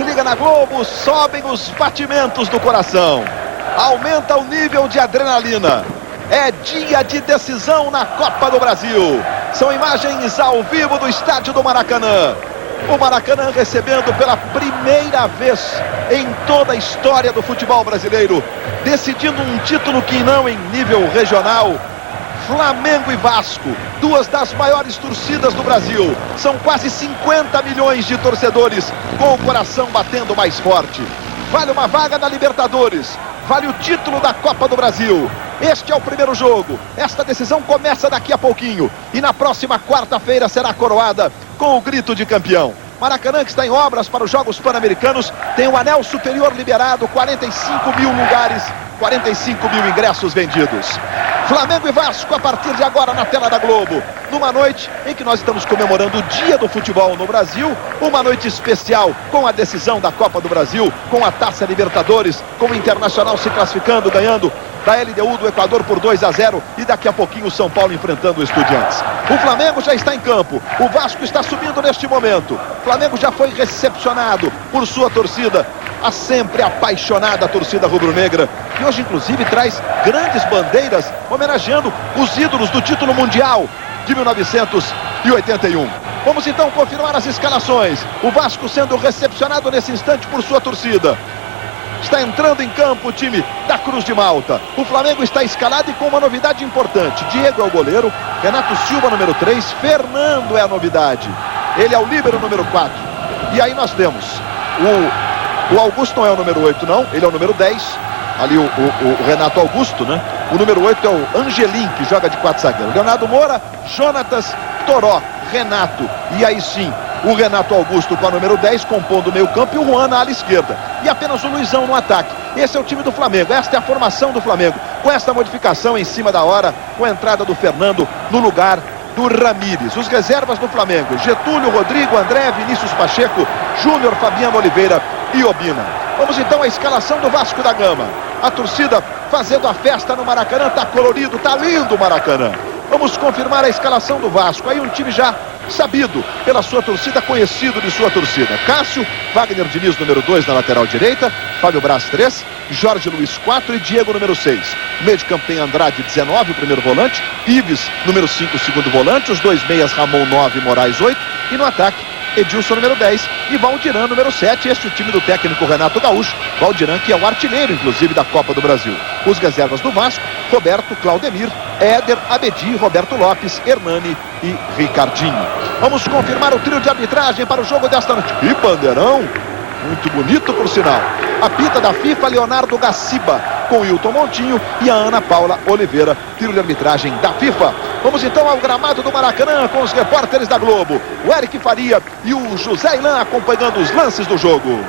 se liga na Globo, sobem os batimentos do coração. Aumenta o nível de adrenalina. É dia de decisão na Copa do Brasil. São imagens ao vivo do estádio do Maracanã. O Maracanã recebendo pela primeira vez em toda a história do futebol brasileiro, decidindo um título que não em nível regional. Flamengo e Vasco, duas das maiores torcidas do Brasil. São quase 50 milhões de torcedores com o coração batendo mais forte. Vale uma vaga na Libertadores, vale o título da Copa do Brasil. Este é o primeiro jogo. Esta decisão começa daqui a pouquinho e na próxima quarta-feira será coroada com o grito de campeão. Maracanã, que está em obras para os Jogos Pan-Americanos, tem o anel superior liberado, 45 mil lugares, 45 mil ingressos vendidos. Flamengo e Vasco a partir de agora na tela da Globo, numa noite em que nós estamos comemorando o Dia do Futebol no Brasil, uma noite especial com a decisão da Copa do Brasil, com a Taça Libertadores, com o Internacional se classificando, ganhando da LDU do Equador por 2-0 e daqui a pouquinho o São Paulo enfrentando o Estudiantes. O Flamengo já está em campo, o Vasco está subindo neste momento. O Flamengo já foi recepcionado por sua torcida, a sempre apaixonada torcida rubro-negra, que hoje inclusive traz grandes bandeiras homenageando os ídolos do título mundial de 1981. Vamos então confirmar as escalações. O Vasco sendo recepcionado nesse instante por sua torcida. Está entrando em campo o time da Cruz de Malta. O Flamengo está escalado e com uma novidade importante. Diego é o goleiro, Renato Silva número 3, Fernando é a novidade. Ele é o líbero número 4. E aí nós temos o Augusto não é o número 8 não, ele é o número 10. Ali o Renato Augusto, né? O número 8 é o Angelim, que joga de 4 zagueiros. Leonardo Moura, Jonatas, Toró, Renato. E aí sim, o Renato Augusto com a número 10, compondo o meio campo, e o Juan na ala esquerda. E apenas o Luizão no ataque. Esse é o time do Flamengo, esta é a formação do Flamengo. Com esta modificação em cima da hora, com a entrada do Fernando no lugar do Ramírez. Os reservas do Flamengo: Getúlio, Rodrigo, André, Vinícius Pacheco, Júnior, Fabiano Oliveira e Obina. Vamos então à escalação do Vasco da Gama. A torcida fazendo a festa no Maracanã, tá colorido, tá lindo o Maracanã. Vamos confirmar a escalação do Vasco. Aí um time já sabido pela sua torcida, conhecido de sua torcida. Cássio, Wagner Diniz, número 2 na lateral direita, Fábio Braz 3, Jorge Luiz 4 e Diego, número 6. No meio de campo tem Andrade, 19, o primeiro volante, Ives, número 5, o segundo volante, os dois meias, Ramon 9, Moraes 8, e no ataque Edilson, número 10, e Valdiran, número 7. Este é o time do técnico Renato Gaúcho. Valdiran, que é o artilheiro, inclusive, da Copa do Brasil. Os reservas do Vasco: Roberto, Claudemir, Éder, Abedi, Roberto Lopes, Hernani e Ricardinho. Vamos confirmar o trio de arbitragem para o jogo desta noite. Que bandeirão! Muito bonito, por sinal. Apita da FIFA, Leonardo Gaciba, com Hilton Montinho e a Ana Paula Oliveira. Trio de arbitragem da FIFA. Vamos então ao gramado do Maracanã com os repórteres da Globo, o Eric Faria e o José Ilan, acompanhando os lances do jogo.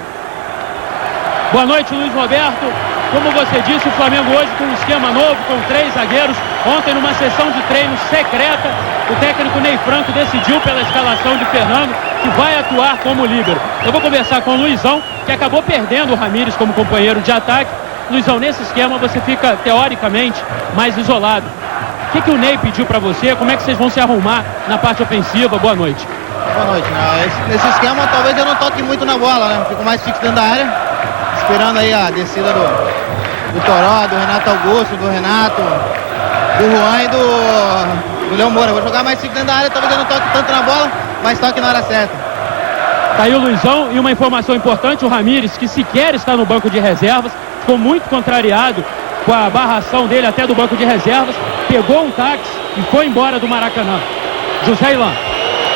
Boa noite, Luiz Roberto. Como você disse, o Flamengo hoje com um esquema novo, com 3 zagueiros. Ontem, numa sessão de treino secreta, o técnico Ney Franco decidiu pela escalação de Fernando, que vai atuar como líbero. Eu vou conversar com o Luizão, que acabou perdendo o Ramírez como companheiro de ataque. Luizão, nesse esquema você fica, teoricamente, mais isolado. O que o Ney pediu para você? Como é que vocês vão se arrumar na parte ofensiva? Boa noite. Boa noite. Nesse esquema, talvez eu não toque muito na bola, né? Fico mais fixo dentro da área, esperando aí a descida do Toró, do Renato Augusto, do Renato, do Juan e do Léo Moura. Vou jogar mais fixo dentro da área, talvez eu não toque tanto na bola, mas toque na hora certa. Tá aí o Luizão, e uma informação importante: o Ramírez, que sequer está no banco de reservas, ficou muito contrariado com a barração dele até do banco de reservas, pegou um táxi e foi embora do Maracanã. José Ilan.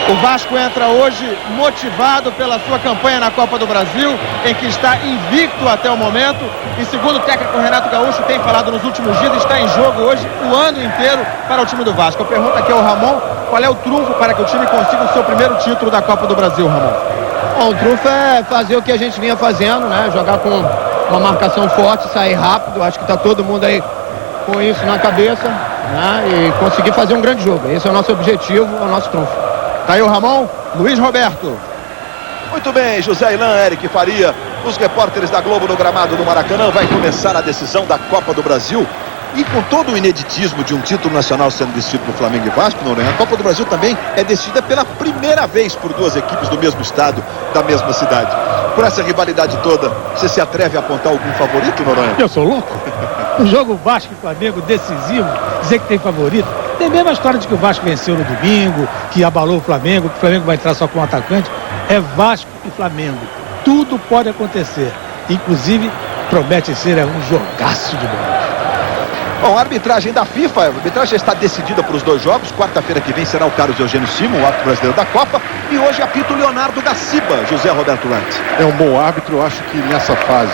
O Vasco entra hoje motivado pela sua campanha na Copa do Brasil, em que está invicto até o momento. E segundo o técnico Renato Gaúcho tem falado nos últimos dias, está em jogo hoje o ano inteiro para o time do Vasco. Eu pergunto aqui ao Ramon, qual é o trunfo para que o time consiga o seu primeiro título da Copa do Brasil, Ramon? Bom, o trunfo é fazer o que a gente vinha fazendo, né? Jogar com uma marcação forte, sair rápido. Acho que está todo mundo aí com isso na cabeça, né? E conseguir fazer um grande jogo. Esse é o nosso objetivo, é o nosso trunfo. Tá aí o Ramon, Luiz Roberto. Muito bem, José Ilan, Eric Faria, os repórteres da Globo no gramado do Maracanã. Vai começar a decisão da Copa do Brasil. E com todo o ineditismo de um título nacional sendo decidido por Flamengo e Vasco, Noronha, a Copa do Brasil também é decidida pela primeira vez por duas equipes do mesmo estado, da mesma cidade. Por essa rivalidade toda, você se atreve a apontar algum favorito, Noronha? Eu sou louco. Um jogo Vasco e Flamengo decisivo, dizer que tem favorito. Tem mesmo a história de que o Vasco venceu no domingo, que abalou o Flamengo, que o Flamengo vai entrar só com um atacante. É Vasco e Flamengo. Tudo pode acontecer. Inclusive, promete ser um jogaço de bola. Bom, a arbitragem da FIFA, a arbitragem está decidida para os 2 jogos. Quarta-feira que vem será o Carlos Eugênio Simon, o árbitro brasileiro da Copa. E hoje apita o Leonardo Gaciba, José Roberto Wright. É um bom árbitro. Eu acho que nessa fase,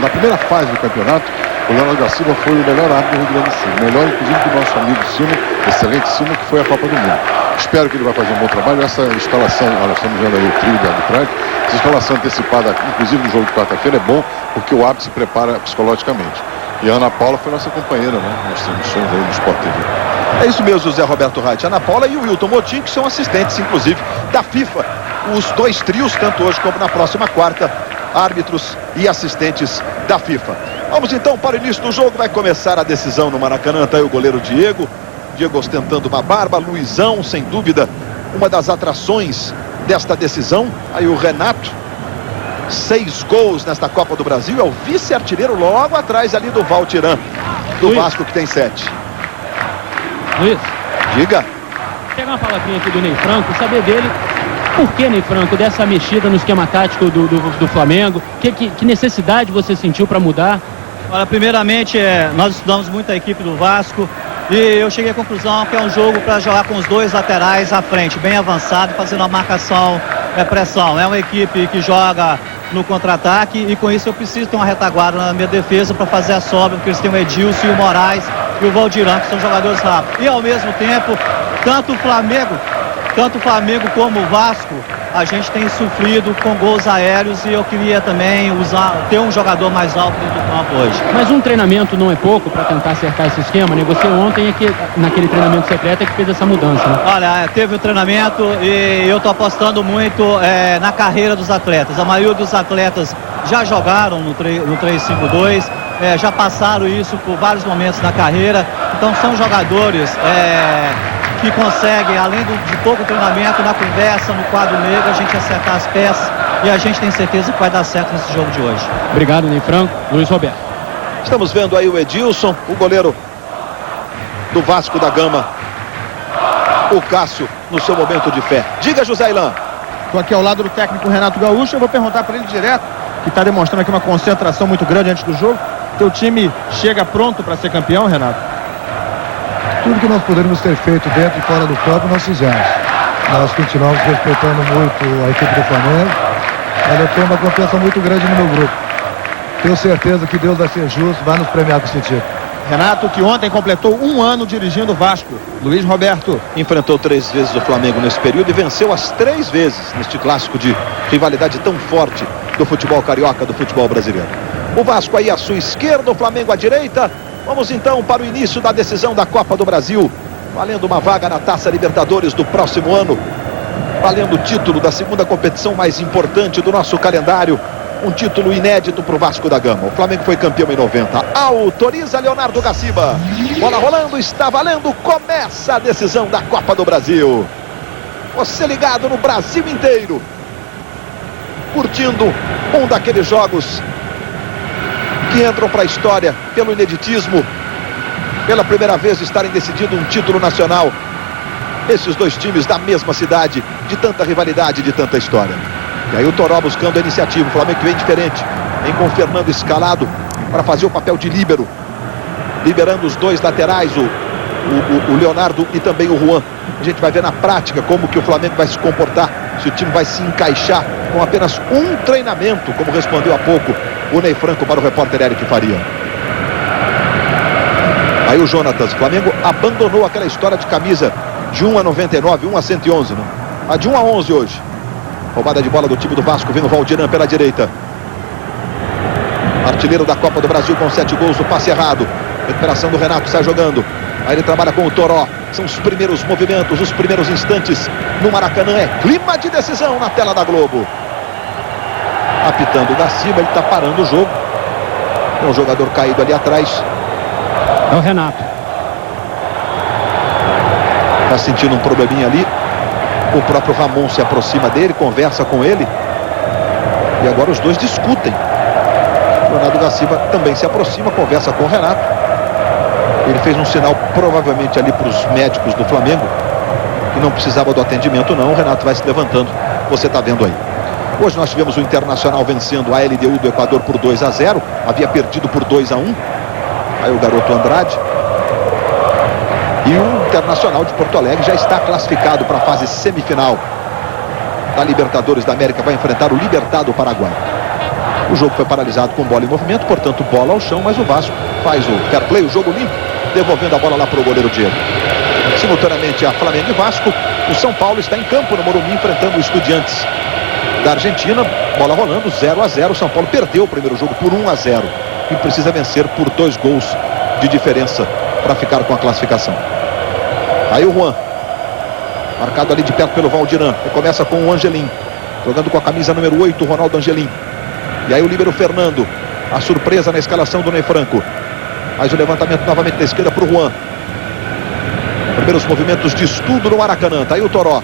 na primeira fase do campeonato, o Leonardo Gaciba foi o melhor árbitro do Rio Grande do Sul. Melhor, inclusive, que o nosso amigo Simon, excelente Simon, que foi a Copa do Mundo. Espero que ele vai fazer um bom trabalho. Essa escalação, nós estamos vendo aí o trio de arbitragem, essa escalação antecipada, inclusive no jogo de quarta-feira, é bom, porque o árbitro se prepara psicologicamente. E a Ana Paula foi nossa companheira, né, nas transmissões aí no Sport TV. É isso mesmo, José Roberto Wright. Ana Paula e o Wilton Motim, que são assistentes, inclusive, da FIFA. Os 2 trios, tanto hoje como na próxima quarta, árbitros e assistentes da FIFA. Vamos então para o início do jogo. Vai começar a decisão no Maracanã. Está aí o goleiro Diego ostentando uma barba. Luizão, sem dúvida, uma das atrações desta decisão. Aí o Renato, 6 gols nesta Copa do Brasil, é o vice-artilheiro logo atrás ali do Valtiran, do Luiz. Vasco, que tem 7. Luiz, Diga. pegar uma palavrinha aqui do Ney Franco, saber dele, por que, Ney Franco, dessa mexida no esquema tático do Flamengo? Que necessidade você sentiu para mudar? Olha, primeiramente, nós estudamos muito a equipe do Vasco e eu cheguei à conclusão que é um jogo para jogar com os 2 laterais à frente, bem avançado, fazendo uma marcação, pressão. É uma equipe que joga no contra-ataque e com isso eu preciso ter uma retaguarda na minha defesa para fazer a sobra, porque eles têm o Edilson e o Moraes e o Valdiran, que são jogadores rápidos. E ao mesmo tempo, tanto o Flamengo como o Vasco, a gente tem sofrido com gols aéreos e eu queria também ter um jogador mais alto dentro do campo hoje. Mas um treinamento não é pouco para tentar acertar esse esquema, né? Você ontem, naquele treinamento secreto, é que fez essa mudança, né? Olha, teve o treinamento e eu tô apostando muito na carreira dos atletas. A maioria dos atletas já jogaram no 3-5-2, já passaram isso por vários momentos na carreira. Então são jogadores que conseguem, além de pouco treinamento, na conversa, no quadro negro, a gente acertar as peças e a gente tem certeza que vai dar certo nesse jogo de hoje. Obrigado, Ney Franco. Luiz Roberto. Estamos vendo aí o Edilson, o goleiro do Vasco da Gama, o Cássio, no seu momento de fé. Diga, José Ilan. Estou aqui ao lado do técnico Renato Gaúcho. Eu vou perguntar para ele direto, que está demonstrando aqui uma concentração muito grande antes do jogo. Teu time chega pronto para ser campeão, Renato? Tudo que nós poderíamos ter feito dentro e fora do campo, nós fizemos. Nós continuamos respeitando muito a equipe do Flamengo, mas eu tenho uma confiança muito grande no meu grupo. Tenho certeza que Deus vai ser justo, vai nos premiar com esse título. Renato, que ontem completou 1 ano dirigindo o Vasco. Luiz Roberto. Enfrentou 3 vezes o Flamengo nesse período e venceu as 3 vezes neste clássico de rivalidade tão forte do futebol carioca, do futebol brasileiro. O Vasco aí à sua esquerda, o Flamengo à direita. Vamos então para o início da decisão da Copa do Brasil, valendo uma vaga na Taça Libertadores do próximo ano, valendo o título da segunda competição mais importante do nosso calendário, um título inédito para o Vasco da Gama. O Flamengo foi campeão em 90. Autoriza Leonardo Gaciba. Bola rolando, está valendo, começa a decisão da Copa do Brasil. Você ligado no Brasil inteiro, curtindo um daqueles jogos que entram para a história pelo ineditismo, pela primeira vez estarem decidindo um título nacional. Esses 2 times da mesma cidade, de tanta rivalidade, de tanta história. E aí o Toró buscando a iniciativa, o Flamengo que vem diferente, vem com o Fernando escalado para fazer o papel de líbero, liberando os 2 laterais, o Leonardo e também o Juan. A gente vai ver na prática como que o Flamengo vai se comportar, se o time vai se encaixar com apenas um treinamento, como respondeu há pouco o Ney Franco para o repórter Eric Faria. Aí o Jonatas, o Flamengo abandonou aquela história de camisa de 1 a 99, 1 a 111, né? A de 1 a 11 hoje. Roubada de bola do time do Vasco, vem o Valdiran pela direita. Artilheiro da Copa do Brasil com 7 gols, o passe errado. Recuperação do Renato, sai jogando. Aí ele trabalha com o Toró. São os primeiros movimentos, os primeiros instantes no Maracanã. É clima de decisão na tela da Globo. Apitando o Gaciba, ele está parando o jogo. Tem um jogador caído ali atrás. É o Renato. Está sentindo um probleminha ali. O próprio Ramon se aproxima dele, conversa com ele. E agora os dois discutem. O Leonardo Gaciba também se aproxima, conversa com o Renato. Ele fez um sinal provavelmente ali para os médicos do Flamengo, que não precisava do atendimento não. O Renato vai se levantando, você está vendo aí. Hoje nós tivemos o Internacional vencendo a LDU do Equador por 2-0. Havia perdido por 2-1. Aí o garoto Andrade. E o Internacional de Porto Alegre já está classificado para a fase semifinal da Libertadores da América. Vai enfrentar o Libertad do Paraguai. O jogo foi paralisado com bola em movimento, portanto bola ao chão, mas o Vasco faz o fair play, o jogo limpo, devolvendo a bola lá para o goleiro Diego. Simultaneamente a Flamengo e Vasco, o São Paulo está em campo no Morumbi enfrentando o Estudiantes da Argentina. Bola rolando, 0-0. O São Paulo perdeu o primeiro jogo por 1-0 e precisa vencer por 2 gols de diferença para ficar com a classificação. Aí o Juan, marcado ali de perto pelo Valdiran, que começa com o Angelim, jogando com a camisa número 8, o Ronaldo Angelim. E aí o líbero Fernando, a surpresa na escalação do Ney Franco. Faz o levantamento novamente da esquerda para o Juan. Primeiros movimentos de estudo no Maracanã. Tá aí o Toró.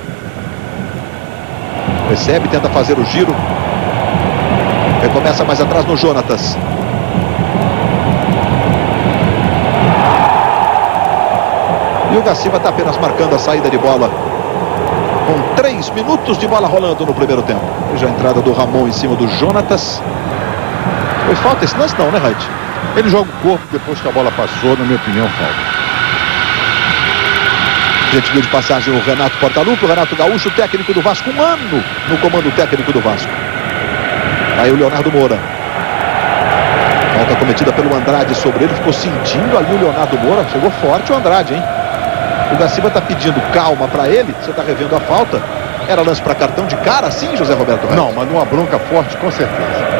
Recebe, tenta fazer o giro. Recomeça mais atrás no Jonatas. E o Gaciba está apenas marcando a saída de bola. Com 3 minutos de bola rolando no primeiro tempo. Já a entrada do Ramon em cima do Jonatas. Foi falta esse lance não, né, Raid? Ele joga o corpo depois que a bola passou, na minha opinião, falta. Gente, viu de passagem o Renato Portaluppi, o Renato Gaúcho, técnico do Vasco, 1 ano no comando técnico do Vasco. Aí o Leonardo Moura. Falta cometida pelo Andrade sobre ele, ficou sentindo ali o Leonardo Moura. Chegou forte o Andrade, hein? O Gaciba está pedindo calma para ele. Você está revendo a falta. Era lance para cartão de cara, sim, José Roberto Reis? Não, mas numa bronca forte, com certeza.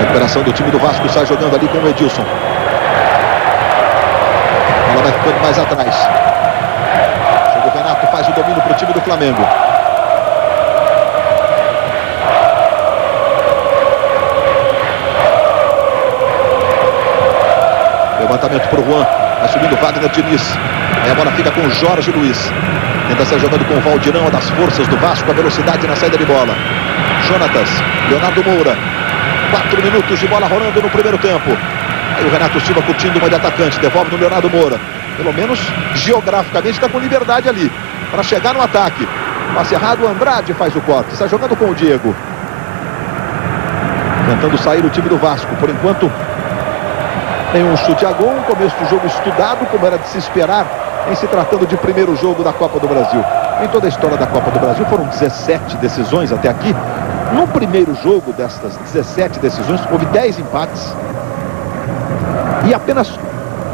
Recuperação do time do Vasco, sai jogando ali com o Edilson. Ela vai ficando mais atrás. Chega o Renato, faz o domínio para o time do Flamengo. Levantamento para o Juan. Vai subindo o Wagner Diniz. Aí a bola fica com o Jorge Luiz. Tenta sair jogando com o Valdirão, das forças do Vasco, a velocidade na saída de bola. Jonatas, Leonardo Moura. 4 minutos de bola rolando no primeiro tempo. Aí o Renato Silva curtindo uma de atacante. Devolve no Leonardo Moura. Pelo menos geograficamente está com liberdade ali para chegar no ataque. Passe errado, o Andrade faz o corte. Está jogando com o Diego. Tentando sair o time do Vasco. Por enquanto, nenhum chute a gol. Um começo do jogo estudado, como era de se esperar, em se tratando de primeiro jogo da Copa do Brasil. Em toda a história da Copa do Brasil foram 17 decisões até aqui. No primeiro jogo destas 17 decisões, houve 10 empates. E apenas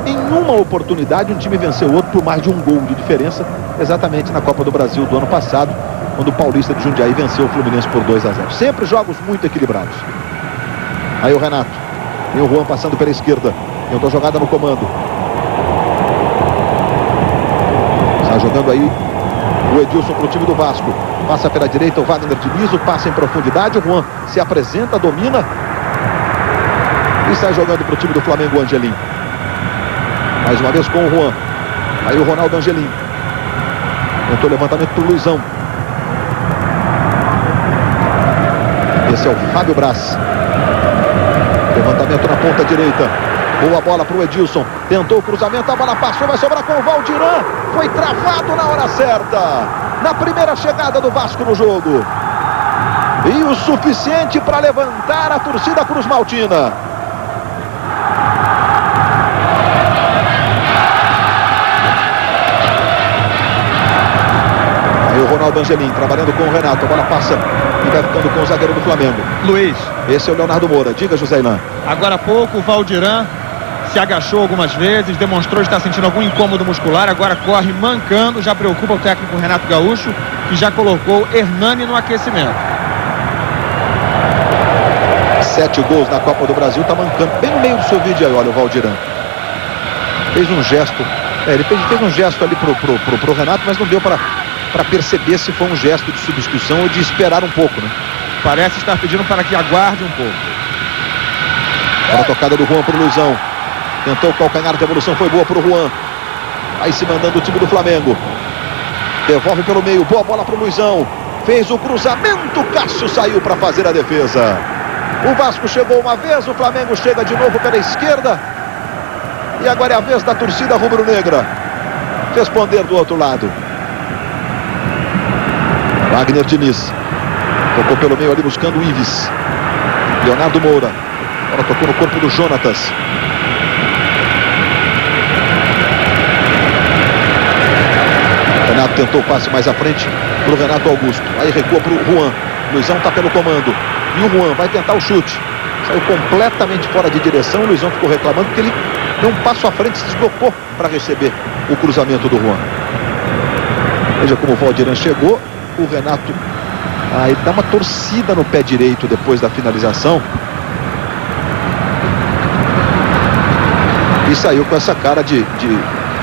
em uma oportunidade um time venceu o outro por mais de 1 gol de diferença, exatamente na Copa do Brasil do ano passado, quando o Paulista de Jundiaí venceu o Fluminense por 2-0. Sempre jogos muito equilibrados. Aí o Renato. E o Juan passando pela esquerda. Tentou jogada no comando. Está jogando aí o Edilson para o time do Vasco. Passa pela direita o Wagner Diniz, o passe em profundidade. O Juan se apresenta, domina. E sai jogando para o time do Flamengo, o Angelim. Mais uma vez com o Juan. Aí o Ronaldo Angelim. Tentou levantamento para o Luizão. Esse é o Fábio Braz. Levantamento na ponta direita. Boa bola para o Edilson. Tentou o cruzamento, a bola passou, vai sobrar com o Valdiran. Foi travado na hora certa. Na primeira chegada do Vasco no jogo. E o suficiente para levantar a torcida Cruz Maltina. Aí o Ronaldo Angelim trabalhando com o Renato. A bola passa e vai ficando com o zagueiro do Flamengo. Luiz. Esse é o Leonardo Moura. Diga, José Ilan. Agora há pouco o Valdiran se agachou algumas vezes, demonstrou estar sentindo algum incômodo muscular, agora corre mancando, já preocupa o técnico Renato Gaúcho, que já colocou Hernani no aquecimento. 7 gols na Copa do Brasil, tá mancando bem no meio do seu vídeo aí, olha o Valdiran. Fez um gesto, ele fez um gesto ali pro Renato, mas não deu para perceber se foi um gesto de substituição ou de esperar um pouco, né? Parece estar pedindo para que aguarde um pouco. Para a tocada do Juan pro Luizão. Tentou o calcanhar de evolução, foi boa pro Juan. Aí se mandando o time do Flamengo. Devolve pelo meio, boa bola para o Luizão. Fez o cruzamento, Cássio saiu para fazer a defesa. O Vasco chegou uma vez, o Flamengo chega de novo pela esquerda. E agora é a vez da torcida rubro-negra responder do outro lado. Wagner Diniz tocou pelo meio ali buscando o Ives. Leonardo Moura. Agora tocou no corpo do Jonatas. Renato tentou o passe mais à frente para o Renato Augusto. Aí recua para o Juan. Luizão está pelo comando. E o Juan vai tentar o chute. Saiu completamente fora de direção. O Luizão ficou reclamando porque ele deu um passo à frente, se deslocou para receber o cruzamento do Juan. Veja como o Valdiran chegou. O Renato aí dá uma torcida no pé direito depois da finalização. E saiu com essa cara de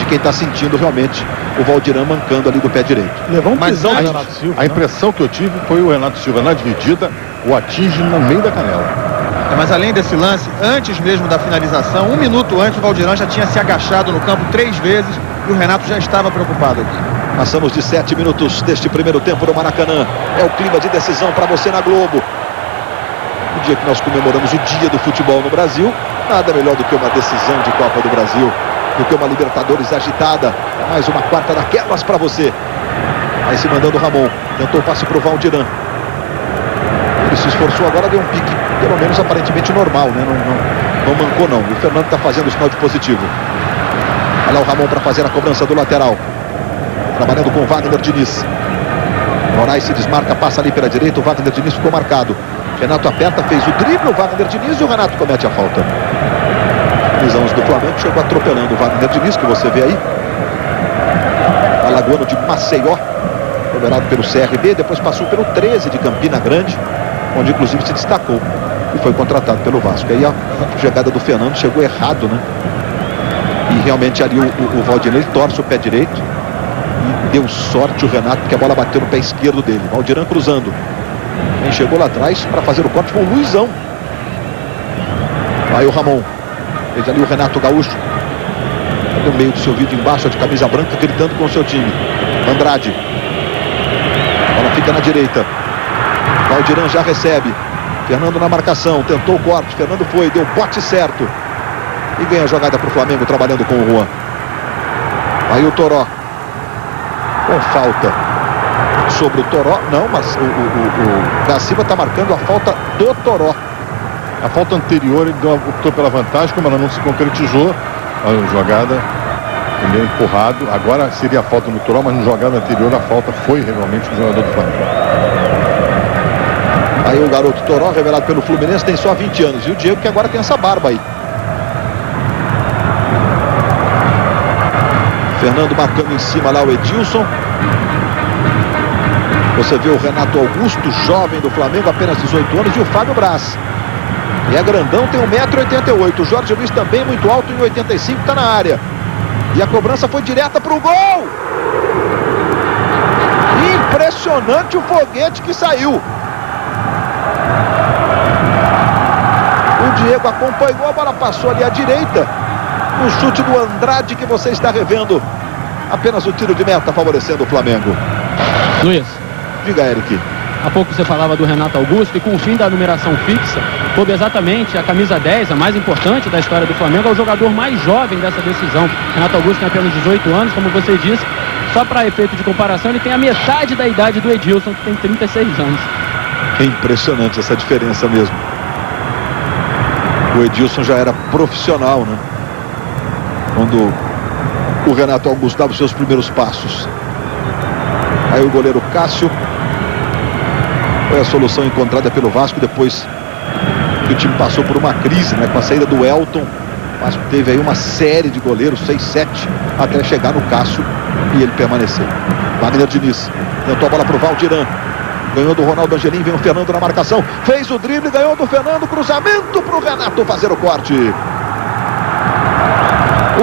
quem está sentindo realmente o Valdiran mancando ali do pé direito. Levou um Mas pisão do Renato Silva. a impressão que eu tive foi o Renato Silva na dividida, o atinge no meio da canela. Mas além desse lance, antes mesmo da finalização, 1 minuto antes, o Valdiran já tinha se agachado no campo 3 vezes e o Renato já estava preocupado aqui. Passamos de 7 minutos deste primeiro tempo no Maracanã. É o clima de decisão para você na Globo. No dia que nós comemoramos o dia do futebol no Brasil, nada melhor do que uma decisão de Copa do Brasil, do que uma Libertadores agitada. É mais uma quarta daquelas para você. Aí se mandando o Ramon. Tentou o passe para o Valdiran. Ele se esforçou agora, deu um pique, pelo menos aparentemente normal, né? Não mancou não. O Fernando está fazendo o sinal de positivo. Olha lá o Ramon para fazer a cobrança do lateral. Trabalhando com o Wagner Diniz. Moraes se desmarca, passa ali pela direita. O Wagner Diniz ficou marcado. Renato aperta, fez o drible, o Wagner Diniz, e o Renato comete a falta. Os 11 do Flamengo chegou atropelando o Wagner Diniz, que você vê aí. Alagoano de Maceió, liberado pelo CRB, depois passou pelo 13 de Campina Grande, onde inclusive se destacou e foi contratado pelo Vasco. Aí a jogada do Fernando chegou errado, né? E realmente ali o Valdiran, ele torce o pé direito. E deu sorte o Renato, porque a bola bateu no pé esquerdo dele. Valdiran cruzando. Quem chegou lá atrás para fazer o corte foi o Luizão. Aí o Ramon. Fez ali o Renato Gaúcho. No meio do seu vídeo embaixo, de camisa branca, gritando com o seu time. Andrade. A bola fica na direita. Valdiran já recebe. Fernando na marcação. Tentou o corte. Fernando foi, deu o bote certo. E ganha a jogada para o Flamengo, trabalhando com o Juan. Aí o Toró. Com falta sobre o Toró. Não, mas o Gaciba está marcando a falta do Toró. A falta anterior ele optou pela vantagem, como ela não se concretizou, a jogada ele é empurrado. Agora seria a falta no Toró, mas na jogada anterior a falta foi realmente do jogador do Flamengo. Aí o garoto Toró, revelado pelo Fluminense, tem só 20 anos. E o Diego, que agora tem essa barba aí. Fernando marcando em cima lá o Edilson. Você vê o Renato Augusto, jovem do Flamengo, apenas 18 anos, e o Fábio Braz. E é grandão, tem 1,88 m. O Jorge Luiz também muito alto, em 85, está na área. E a cobrança foi direta para o gol. Impressionante o foguete que saiu. O Diego acompanhou, a bola passou ali à direita. O chute do Andrade que você está revendo. Apenas o tiro de meta favorecendo o Flamengo. Luiz, diga, Eric. há pouco você falava do Renato Augusto, e com o fim da numeração fixa, coube exatamente a camisa 10, a mais importante da história do Flamengo, é o jogador mais jovem dessa decisão. Renato Augusto tem apenas 18 anos, como você disse. Só para efeito de comparação, ele tem a metade da idade do Edilson, que tem 36 anos. É impressionante essa diferença mesmo. O Edilson já era profissional, né? Quando o Renato Augusto dava os seus primeiros passos. Aí o goleiro Cássio. Foi a solução encontrada pelo Vasco depois que o time passou por uma crise, né? Com a saída do Elton. O Vasco teve aí uma série de goleiros, 6, 7, até chegar no Cássio e ele permaneceu. Wagner Diniz tentou a bola para o Valdiran. Ganhou do Ronaldo Angelim, vem o Fernando na marcação. Fez o drible, ganhou do Fernando. Cruzamento para o Renato fazer o corte.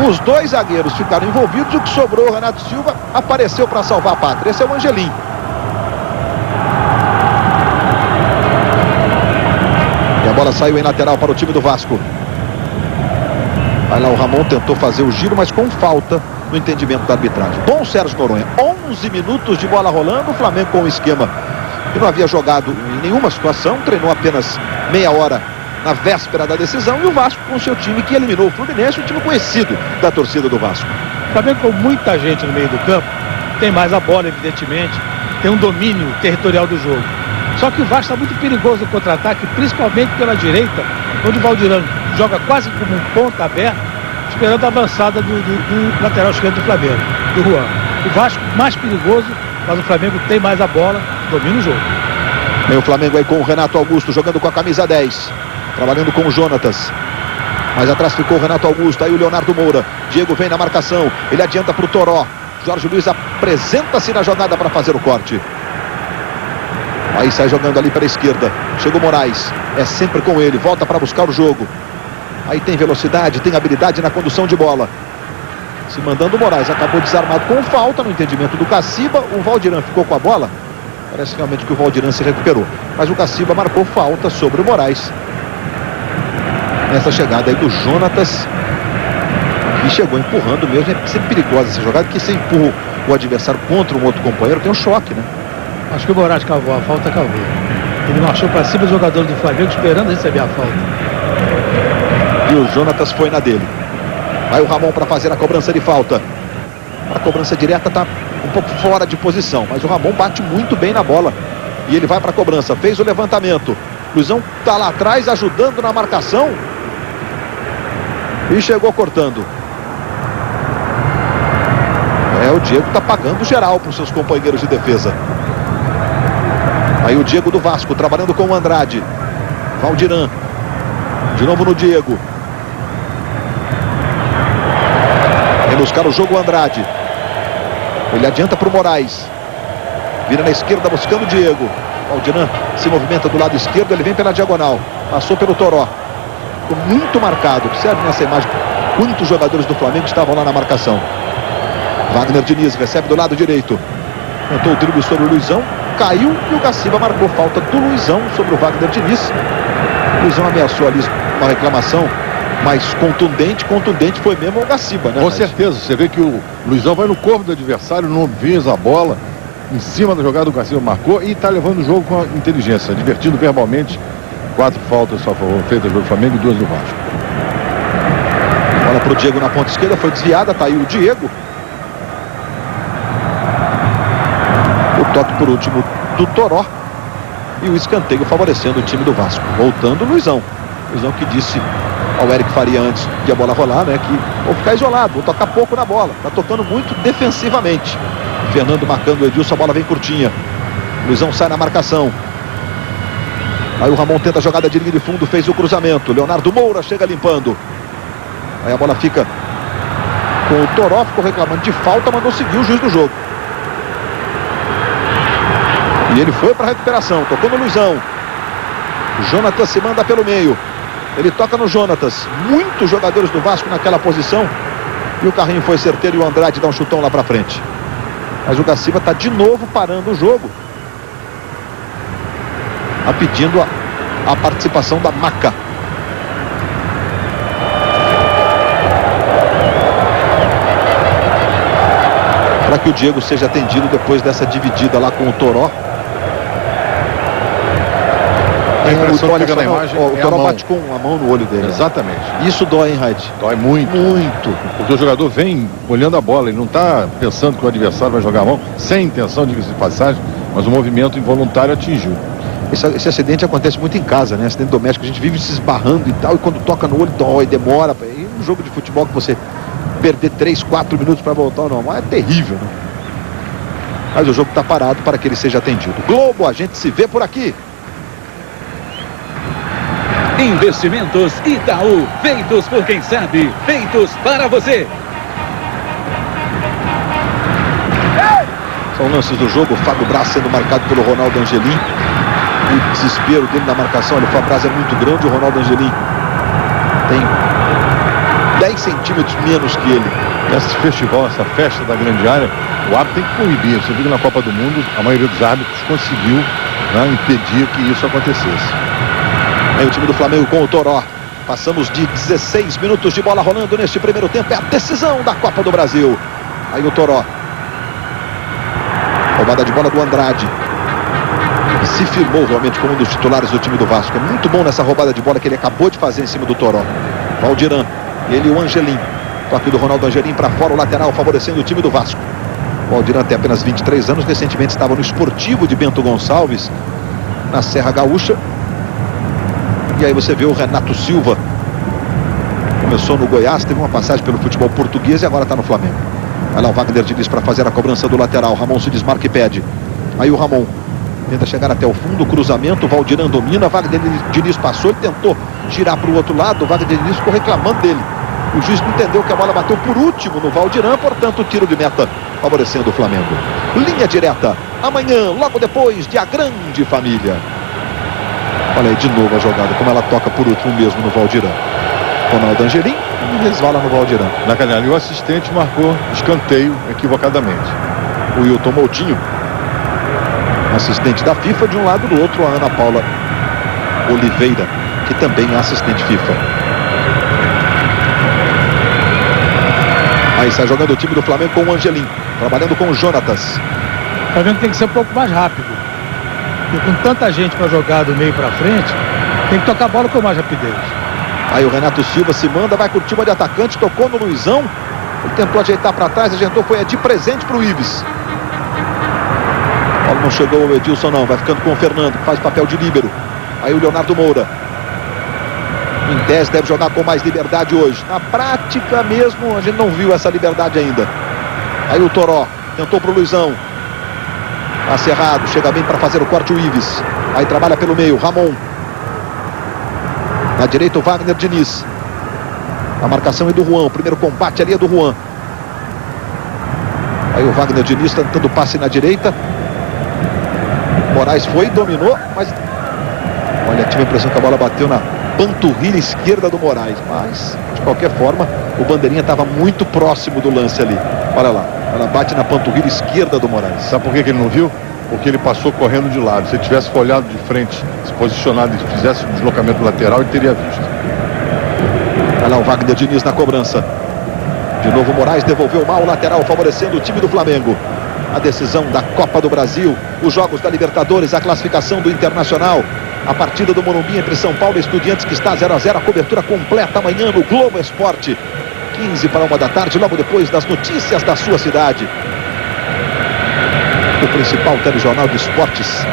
Os dois zagueiros ficaram envolvidos. O que sobrou, o Renato Silva apareceu para salvar a pátria. Esse é o Angelim. E a bola saiu em lateral para o time do Vasco. Vai lá, o Ramon tentou fazer o giro, mas com falta no entendimento da arbitragem. Bom, Sérgio Noronha, 11 minutos de bola rolando, o Flamengo com um esquema que não havia jogado em nenhuma situação, treinou apenas meia hora na véspera da decisão, e o Vasco com o seu time que eliminou o Fluminense, um time conhecido da torcida do Vasco. O Flamengo com muita gente no meio do campo, tem mais a bola, evidentemente, tem um domínio territorial do jogo. Só que o Vasco está muito perigoso no contra-ataque, principalmente pela direita, onde o Valdirão joga quase como um ponta aberto, esperando a avançada do lateral esquerdo do Flamengo, do Juan. O Vasco mais perigoso, mas o Flamengo tem mais a bola, domina o jogo. Vem o Flamengo aí com o Renato Augusto, jogando com a camisa 10, trabalhando com o Jonatas. Mais atrás ficou o Renato Augusto, aí o Leonardo Moura. Diego vem na marcação, ele adianta para o Toró. Jorge Luiz apresenta-se na jogada para fazer o corte. Aí sai jogando ali para a esquerda. Chega o Moraes, é sempre com ele, volta para buscar o jogo. Aí tem velocidade, tem habilidade na condução de bola. Se mandando o Moraes, acabou desarmado com falta no entendimento do Caciba. O Valdirão ficou com a bola. Parece realmente que o Valdirão se recuperou. Mas o Caciba marcou falta sobre o Moraes. Nessa chegada aí do Jonatas, que chegou empurrando mesmo. É sempre perigosa essa jogada, porque você empurra o adversário contra um outro companheiro, tem um choque, né? Acho que o Moraes cavou, a falta cavou. Ele marchou para cima do jogador do Flamengo esperando receber a falta. E o Jonatas foi na dele. Vai o Ramon para fazer a cobrança de falta. A cobrança direta está um pouco fora de posição, mas o Ramon bate muito bem na bola. E ele vai para a cobrança, fez o levantamento. Luizão está lá atrás ajudando na marcação. E chegou cortando. O Diego está pagando geral para os seus companheiros de defesa. Aí o Diego do Vasco trabalhando com o Andrade. Valdirão. De novo no Diego. Vem buscar o jogo o Andrade. Ele adianta para o Moraes. Vira na esquerda buscando o Diego. Valdirão se movimenta do lado esquerdo. Ele vem pela diagonal. Passou pelo Toró. Ficou muito marcado. Observe nessa imagem quantos jogadores do Flamengo estavam lá na marcação. Wagner Diniz recebe do lado direito. Tentou o drible sobre o Luizão. Caiu e o Caciba marcou falta do Luizão sobre o Wagner Diniz. O Luizão ameaçou ali uma reclamação, mas contundente foi mesmo o Caciba, né? Com certeza, você vê que o Luizão vai no corpo do adversário, não visa a bola, em cima da jogada do Caciba marcou e está levando o jogo com a inteligência, divertindo verbalmente. 4 faltas só feitas pelo Flamengo e 2 do Vasco. Bola para o Diego na ponta esquerda, foi desviada, tá aí o Diego. O toque por último do Toró. E o escanteio favorecendo o time do Vasco. Voltando o Luizão. Luizão que disse ao Eric Faria antes de a bola rolar, né? Que vou ficar isolado, vou tocar pouco na bola. Tá tocando muito defensivamente. Fernando marcando o Edilson, a bola vem curtinha. Luizão sai na marcação. Aí o Ramon tenta a jogada de linha de fundo, fez o cruzamento. Leonardo Moura chega limpando. Aí a bola fica com o Toró, ficou reclamando de falta, mandou seguir o juiz do jogo. E ele foi para a recuperação, tocou no Luizão. Jonatas se manda pelo meio. Ele toca no Jonatas. Muitos jogadores do Vasco naquela posição. E o carrinho foi certeiro e o Andrade dá um chutão lá para frente. Mas o Caciba está de novo parando o jogo. Está pedindo a participação da Maca. Para que o Diego seja atendido depois dessa dividida lá com o Toró. O Toró bate com a mão no olho dele. Exatamente. Isso dói, hein, Raid? Dói muito. Muito. Porque o jogador vem olhando a bola, ele não está pensando que o adversário vai jogar a mão, sem intenção de passagem, mas o movimento involuntário atingiu. Esse acidente acontece muito em casa, né? Acidente doméstico, a gente vive se esbarrando e tal, e quando toca no olho dói, demora. E um jogo de futebol que você perder 3, 4 minutos para voltar ao normal é terrível, né? Mas o jogo está parado para que ele seja atendido. Globo, a gente se vê por aqui. Investimentos Itaú, feitos por quem sabe, feitos para você. São lances do jogo, o Fábio Braz sendo marcado pelo Ronaldo Angelim. O desespero dele na marcação, olha, o Fábio Braz é muito grande, o Ronaldo Angelim tem 10 centímetros menos que ele. Esse festival, essa festa da grande área, o árbitro tem que proibir. Você viu que na Copa do Mundo, a maioria dos árbitros conseguiu, né, impedir que isso acontecesse. Aí o time do Flamengo com o Toró. Passamos de 16 minutos de bola rolando neste primeiro tempo. É a decisão da Copa do Brasil. Aí o Toró. Roubada de bola do Andrade. Se firmou realmente como um dos titulares do time do Vasco. É muito bom nessa roubada de bola que ele acabou de fazer em cima do Toró. Valdiran. Ele e o Angelim. Toque do Ronaldo Angelim para fora, o lateral, favorecendo o time do Vasco. O Valdiran tem apenas 23 anos. Recentemente estava no Esportivo de Bento Gonçalves, na Serra Gaúcha. E aí você vê o Renato Silva. Começou no Goiás, teve uma passagem pelo futebol português e agora está no Flamengo. Vai lá o Wagner Diniz para fazer a cobrança do lateral. Ramon se desmarca e pede. Aí o Ramon tenta chegar até o fundo, cruzamento, o Valdiran domina, Wagner Diniz passou, ele tentou girar para o outro lado, o Wagner Diniz ficou reclamando dele. O juiz não entendeu que a bola bateu por último no Valdiran, portanto, tiro de meta favorecendo o Flamengo. Linha direta, amanhã, logo depois de A Grande Família. Olha aí de novo a jogada, como ela toca por último mesmo no Valdiran. Ronaldo Angelim e resvala no Valdiran. Na canela, e o assistente marcou escanteio equivocadamente. O Wilton Moutinho, assistente da FIFA, de um lado do outro a Ana Paula Oliveira, que também é assistente FIFA. Aí sai jogando o time do Flamengo com o Angelim, trabalhando com o Jonatas. O Flamengo tem que ser um pouco mais rápido. E com tanta gente para jogar do meio para frente, tem que tocar a bola com mais rapidez. Aí o Renato Silva se manda, vai curtir de atacante, tocou no Luizão. Ele tentou ajeitar para trás, ajeitou, foi de presente para o Ives. Não chegou o Edilson não, vai ficando com o Fernando, que faz papel de líbero. Aí o Leonardo Moura. Em tese deve jogar com mais liberdade hoje. Na prática mesmo, a gente não viu essa liberdade ainda. Aí o Toró, tentou pro Luizão. Passe errado, chega bem para fazer o corte o Ives. Aí trabalha pelo meio, Ramon. Na direita o Wagner Diniz. A marcação é do Juan, o primeiro combate ali é do Juan. Aí o Wagner Diniz tentando passe na direita. Moraes foi, dominou, mas olha, tive a impressão que a bola bateu na panturrilha esquerda do Moraes, mas de qualquer forma o bandeirinha estava muito próximo do lance ali. Olha lá, ela bate na panturrilha esquerda do Moraes. Sabe por que ele não viu? Porque ele passou correndo de lado. Se ele tivesse olhado de frente, se posicionado e fizesse um deslocamento lateral, ele teria visto. Olha lá o Wagner Diniz na cobrança. De novo o Moraes devolveu mal o lateral, favorecendo o time do Flamengo. A decisão da Copa do Brasil, os jogos da Libertadores, a classificação do Internacional, a partida do Morumbi entre São Paulo e Estudiantes, que está 0-0, a cobertura completa amanhã no Globo Esporte, 15 para 1 da tarde, logo depois das notícias da sua cidade. O principal telejornal de esportes,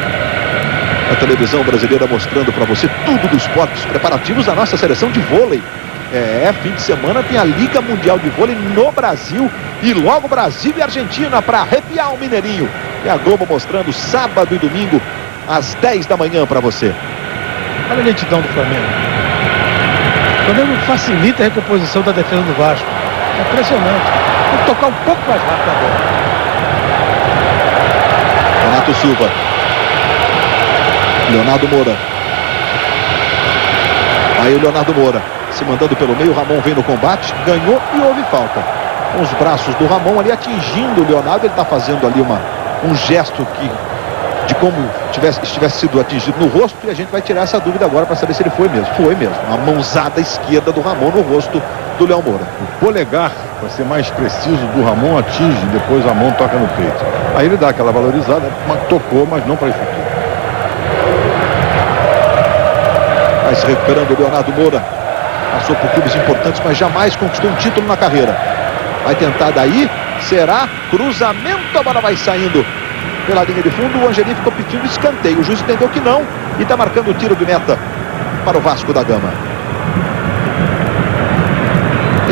a televisão brasileira mostrando para você tudo do esporte, os preparativos da nossa seleção de vôlei. Fim de semana tem a Liga Mundial de Vôlei no Brasil e logo Brasil e Argentina para arrepiar o Mineirinho. E a Globo mostrando sábado e domingo às 10 da manhã para você. Olha a lentidão do Flamengo. O Flamengo facilita a recomposição da defesa do Vasco. É impressionante. Tem que tocar um pouco mais rápido agora. Renato Silva. Leonardo Moura. Aí o Leonardo Moura se mandando pelo meio, Ramon vem no combate, ganhou e houve falta. Com os braços do Ramon ali atingindo o Leonardo, ele está fazendo ali um gesto de como estivesse sido atingido no rosto, e a gente vai tirar essa dúvida agora para saber se ele foi mesmo. Foi mesmo, uma mãozada esquerda do Ramon no rosto do Léo Moura. O polegar, para ser mais preciso, do Ramon atinge, depois a mão toca no peito. Aí ele dá aquela valorizada, tocou, mas não para efeito. Vai se recuperando o Leonardo Moura. Passou por clubes importantes, mas jamais conquistou um título na carreira. Vai tentar daí, será cruzamento, a bola vai saindo pela linha de fundo. O Angelim ficou pedindo escanteio, o juiz entendeu que não e está marcando o tiro de meta para o Vasco da Gama.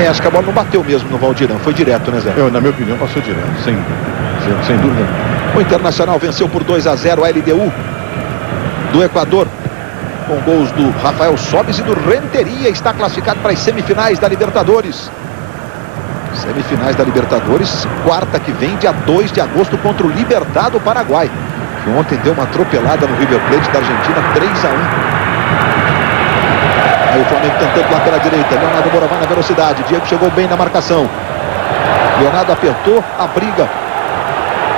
Acho que a bola não bateu mesmo no Valdiran, foi direto, né, Zé? Na minha opinião, passou direto, sem dúvida. O Internacional venceu por 2-0 a LDU do Equador, com gols do Rafael Sobis e do Renteria. Está classificado para as semifinais da Libertadores. Semifinais da Libertadores, quarta que vem, dia 2 de agosto, contra o Libertad do Paraguai, que ontem deu uma atropelada no River Plate da Argentina, 3-1. Aí o Flamengo tentando lá pela direita, Leonardo Moura vai na velocidade, Diego chegou bem na marcação. Leonardo apertou a briga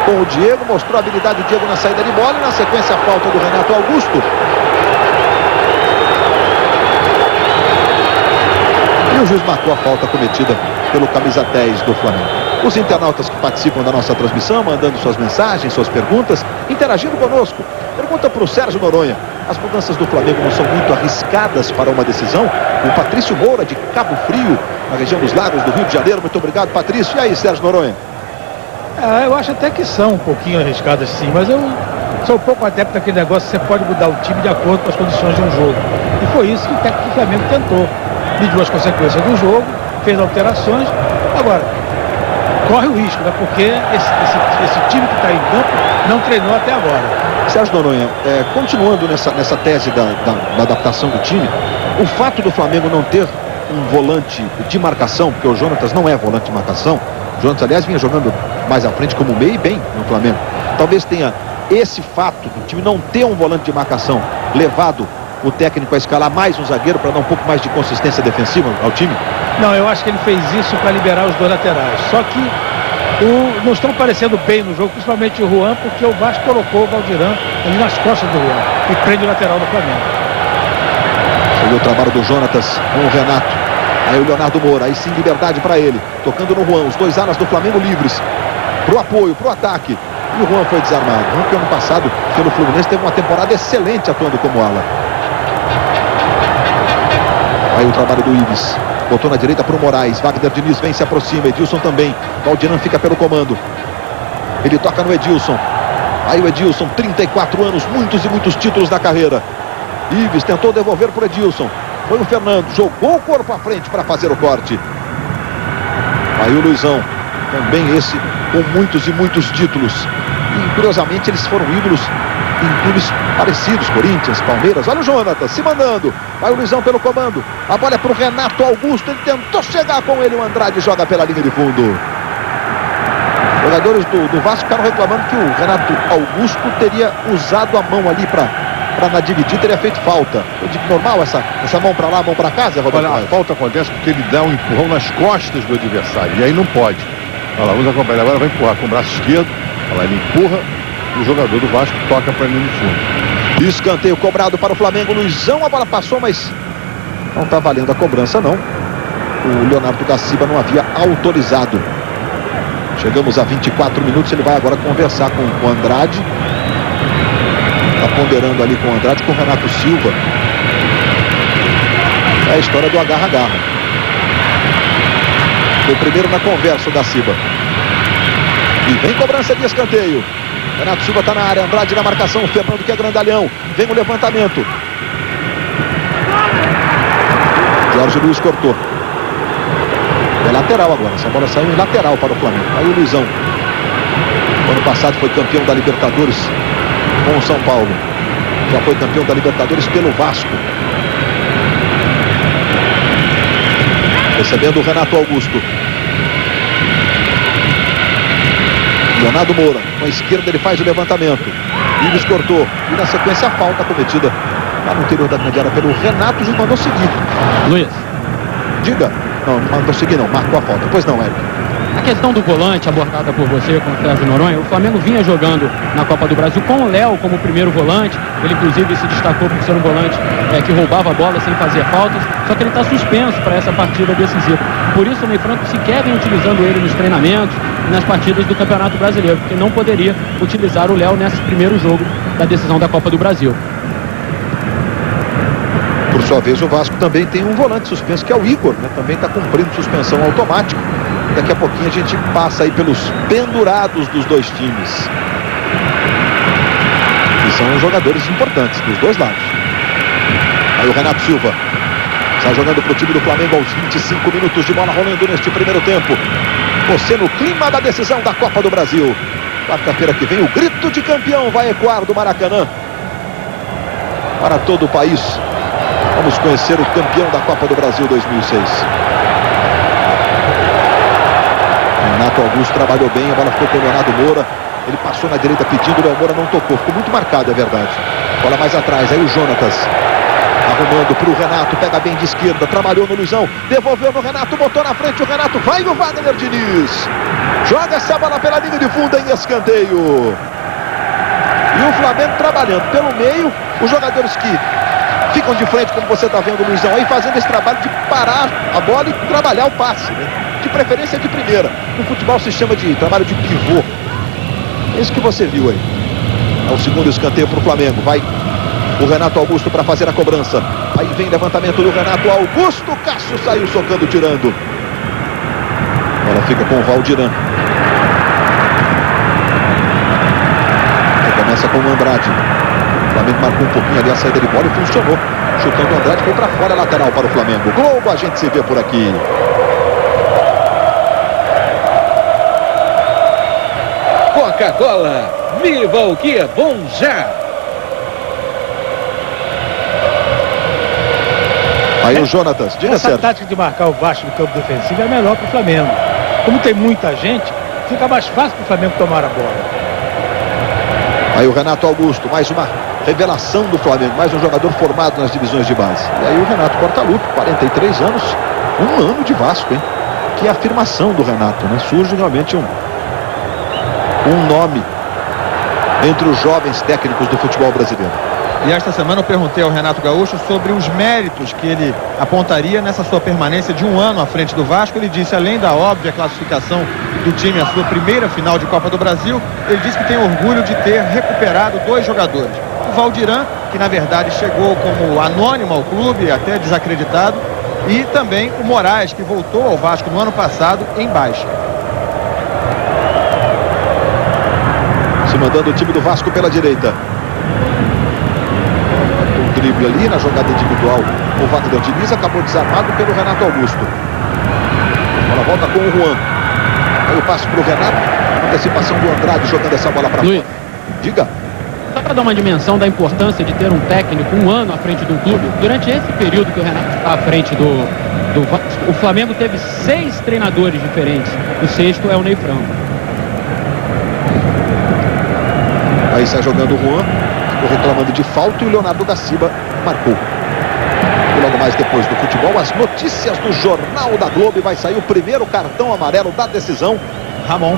com o Diego, mostrou a habilidade do Diego na saída de bola e na sequência a falta do Renato Augusto. E o juiz marcou a falta cometida pelo camisa 10 do Flamengo. Os internautas que participam da nossa transmissão, mandando suas mensagens, suas perguntas, interagindo conosco. Pergunta para o Sérgio Noronha: as mudanças do Flamengo não são muito arriscadas para uma decisão? O Patrício Moura, de Cabo Frio, na região dos Lagos do Rio de Janeiro. Muito obrigado, Patrício. E aí, Sérgio Noronha? Eu acho até que são um pouquinho arriscadas, sim, mas eu sou um pouco adepto daquele negócio que você pode mudar o time de acordo com as condições de um jogo. E foi isso que o técnico do Flamengo tentou. Mediu as consequências do jogo, fez alterações. Agora, corre o risco, né? Porque esse time que está em campo não treinou até agora. Sérgio Noronha, continuando nessa tese da adaptação do time, o fato do Flamengo não ter um volante de marcação, porque o Jonatas não é volante de marcação, o Jonatas, aliás, vinha jogando mais à frente como meio e bem no Flamengo. Talvez tenha esse fato do time não ter um volante de marcação levado o técnico a escalar mais um zagueiro para dar um pouco mais de consistência defensiva ao time? Não, eu acho que ele fez isso para liberar os dois laterais. Só que não estão parecendo bem no jogo, principalmente o Juan, porque o Vasco colocou o Valdirã ali nas costas do Juan e prende o lateral do Flamengo. Seguiu o trabalho do Jonatas com o Renato. Aí o Leonardo Moura, aí sim liberdade para ele, tocando no Juan, os dois alas do Flamengo livres, pro apoio, pro ataque. E o Juan foi desarmado. O Juan, que ano passado, pelo Fluminense, teve uma temporada excelente atuando como ala. Aí o trabalho do Ives. Botou na direita para o Moraes. Wagner Diniz vem, se aproxima. Edilson também. Valdirã fica pelo comando. Ele toca no Edilson. Aí o Edilson, 34 anos, muitos e muitos títulos na carreira. Ives tentou devolver para o Edilson. Foi o Fernando. Jogou o corpo à frente para fazer o corte. Aí o Luizão. Também esse com muitos e muitos títulos. E curiosamente eles foram ídolos em clubes parecidos, Corinthians, Palmeiras. Olha o Jonatas se mandando. Vai o Luizão pelo comando. A bola é para o Renato Augusto. Ele tentou chegar com ele. O Andrade joga pela linha de fundo. Jogadores do Vasco ficaram reclamando que o Renato Augusto teria usado a mão ali para na dividir, teria feito falta. Eu digo, normal essa mão para lá, mão para cá, Zé Roberto? Olha, a falta acontece porque ele dá um empurrão nas costas do adversário. E aí não pode. Olha lá, vamos acompanhar. Agora vai empurrar com o braço esquerdo. Olha lá, ele empurra. O jogador do Vasco toca para ele no fundo. Escanteio cobrado para o Flamengo. Luizão, a bola passou, mas não está valendo a cobrança, não. O Leonardo da Silva não havia autorizado. Chegamos a 24 minutos. Ele vai agora conversar com o Andrade. Está ponderando ali com o Andrade, com o Renato Silva. É a história do agarra-agarra. Foi primeiro na conversa o da Silva. E vem cobrança de escanteio. Renato Silva está na área, Andrade na marcação, o Fernando que é grandalhão. Vem o levantamento. Jorge Luiz cortou. É lateral agora, essa bola saiu em lateral para o Flamengo. Aí o Luizão. O ano passado foi campeão da Libertadores com o São Paulo. Já foi campeão da Libertadores pelo Vasco. Recebendo o Renato Augusto. Leonardo Moura, com a esquerda ele faz o levantamento. Ives cortou. E na sequência a falta cometida lá no interior da grande área pelo Renato. Já mandou seguir. Luiz. Diga. Não mandou seguir não, marcou a falta. Pois não, Eric. A questão do volante abordada por você com o Sérgio Noronha, o Flamengo vinha jogando na Copa do Brasil com o Léo como primeiro volante. Ele inclusive se destacou por ser um volante que roubava a bola sem fazer faltas. Só que ele está suspenso para essa partida decisiva. Por isso o Ney Franco sequer vem utilizando ele nos treinamentos e nas partidas do Campeonato Brasileiro, porque não poderia utilizar o Léo nesse primeiro jogo da decisão da Copa do Brasil. Por sua vez, o Vasco também tem um volante suspenso, que é o Igor, né? Também está cumprindo suspensão automática. Daqui a pouquinho a gente passa aí pelos pendurados dos dois times. E são jogadores importantes dos dois lados. Aí o Renato Silva está jogando para o time do Flamengo aos 25 minutos de bola rolando neste primeiro tempo. Você no clima da decisão da Copa do Brasil. Quarta-feira que vem o grito de campeão vai ecoar do Maracanã para todo o país. Vamos conhecer o campeão da Copa do Brasil 2006. Renato Augusto trabalhou bem, a bola ficou com o Leonardo Moura. Ele passou na direita pedindo, o Léo Moura não tocou. Ficou muito marcado, é verdade. Bola mais atrás, aí o Jonatas. Arrumando para o Renato, pega bem de esquerda, trabalhou no Luizão. Devolveu no Renato, botou na frente o Renato. Vai o Wagner Diniz. Joga essa bola pela linha de fundo em escanteio. E o Flamengo trabalhando pelo meio. Os jogadores que ficam de frente, como você está vendo, Luizão, aí fazendo esse trabalho de parar a bola e trabalhar o passe, né? De preferência de primeira. No futebol se chama de trabalho de pivô. É isso que você viu aí. É o segundo escanteio para o Flamengo. Vai o Renato Augusto para fazer a cobrança. Aí vem levantamento do Renato Augusto. Cássio saiu socando, tirando. Ela fica com o Valdiran. Começa com o Andrade. O Flamengo marcou um pouquinho ali a saída de bola e funcionou. Chutando o Andrade, foi para fora, lateral para o Flamengo. Globo, a gente se vê por aqui. Coca-Cola, viva o que é bom já! Aí o Jonatas, diga Essa certo. tática de marcar o Vasco no campo defensivo é melhor para o Flamengo. Como tem muita gente, fica mais fácil para o Flamengo tomar a bola. Aí o Renato Augusto, mais uma revelação do Flamengo, mais um jogador formado nas divisões de base. E aí o Renato Portaluppi, 43 anos, um ano de Vasco, hein? Que afirmação do Renato, né? Surge realmente um nome entre os jovens técnicos do futebol brasileiro. E esta semana eu perguntei ao Renato Gaúcho sobre os méritos que ele apontaria nessa sua permanência de um ano à frente do Vasco. Ele disse, além da óbvia classificação do time à sua primeira final de Copa do Brasil, ele disse que tem orgulho de ter recuperado 2 jogadores. O Valdiran, que na verdade chegou como anônimo ao clube, até desacreditado, e também o Moraes, que voltou ao Vasco no ano passado em baixa. Se mandando o time do Vasco pela direita. O drible ali na jogada individual. O Wagner Diniz acabou desarmado pelo Renato Augusto. Agora volta com o Juan. Aí o passe para o Renato. Antecipação do Andrade jogando essa bola para fora. Diga. Só para dar uma dimensão da importância de ter um técnico um ano à frente do clube, durante esse período que o Renato está à frente do Vasco, o Flamengo teve 6 treinadores diferentes. O 6º é o Ney Franco. Aí sai jogando o Juan, ficou reclamando de falta e o Leonardo Gaciba marcou. E logo mais depois do futebol, as notícias do Jornal da Globo, e vai sair o primeiro cartão amarelo da decisão. Ramon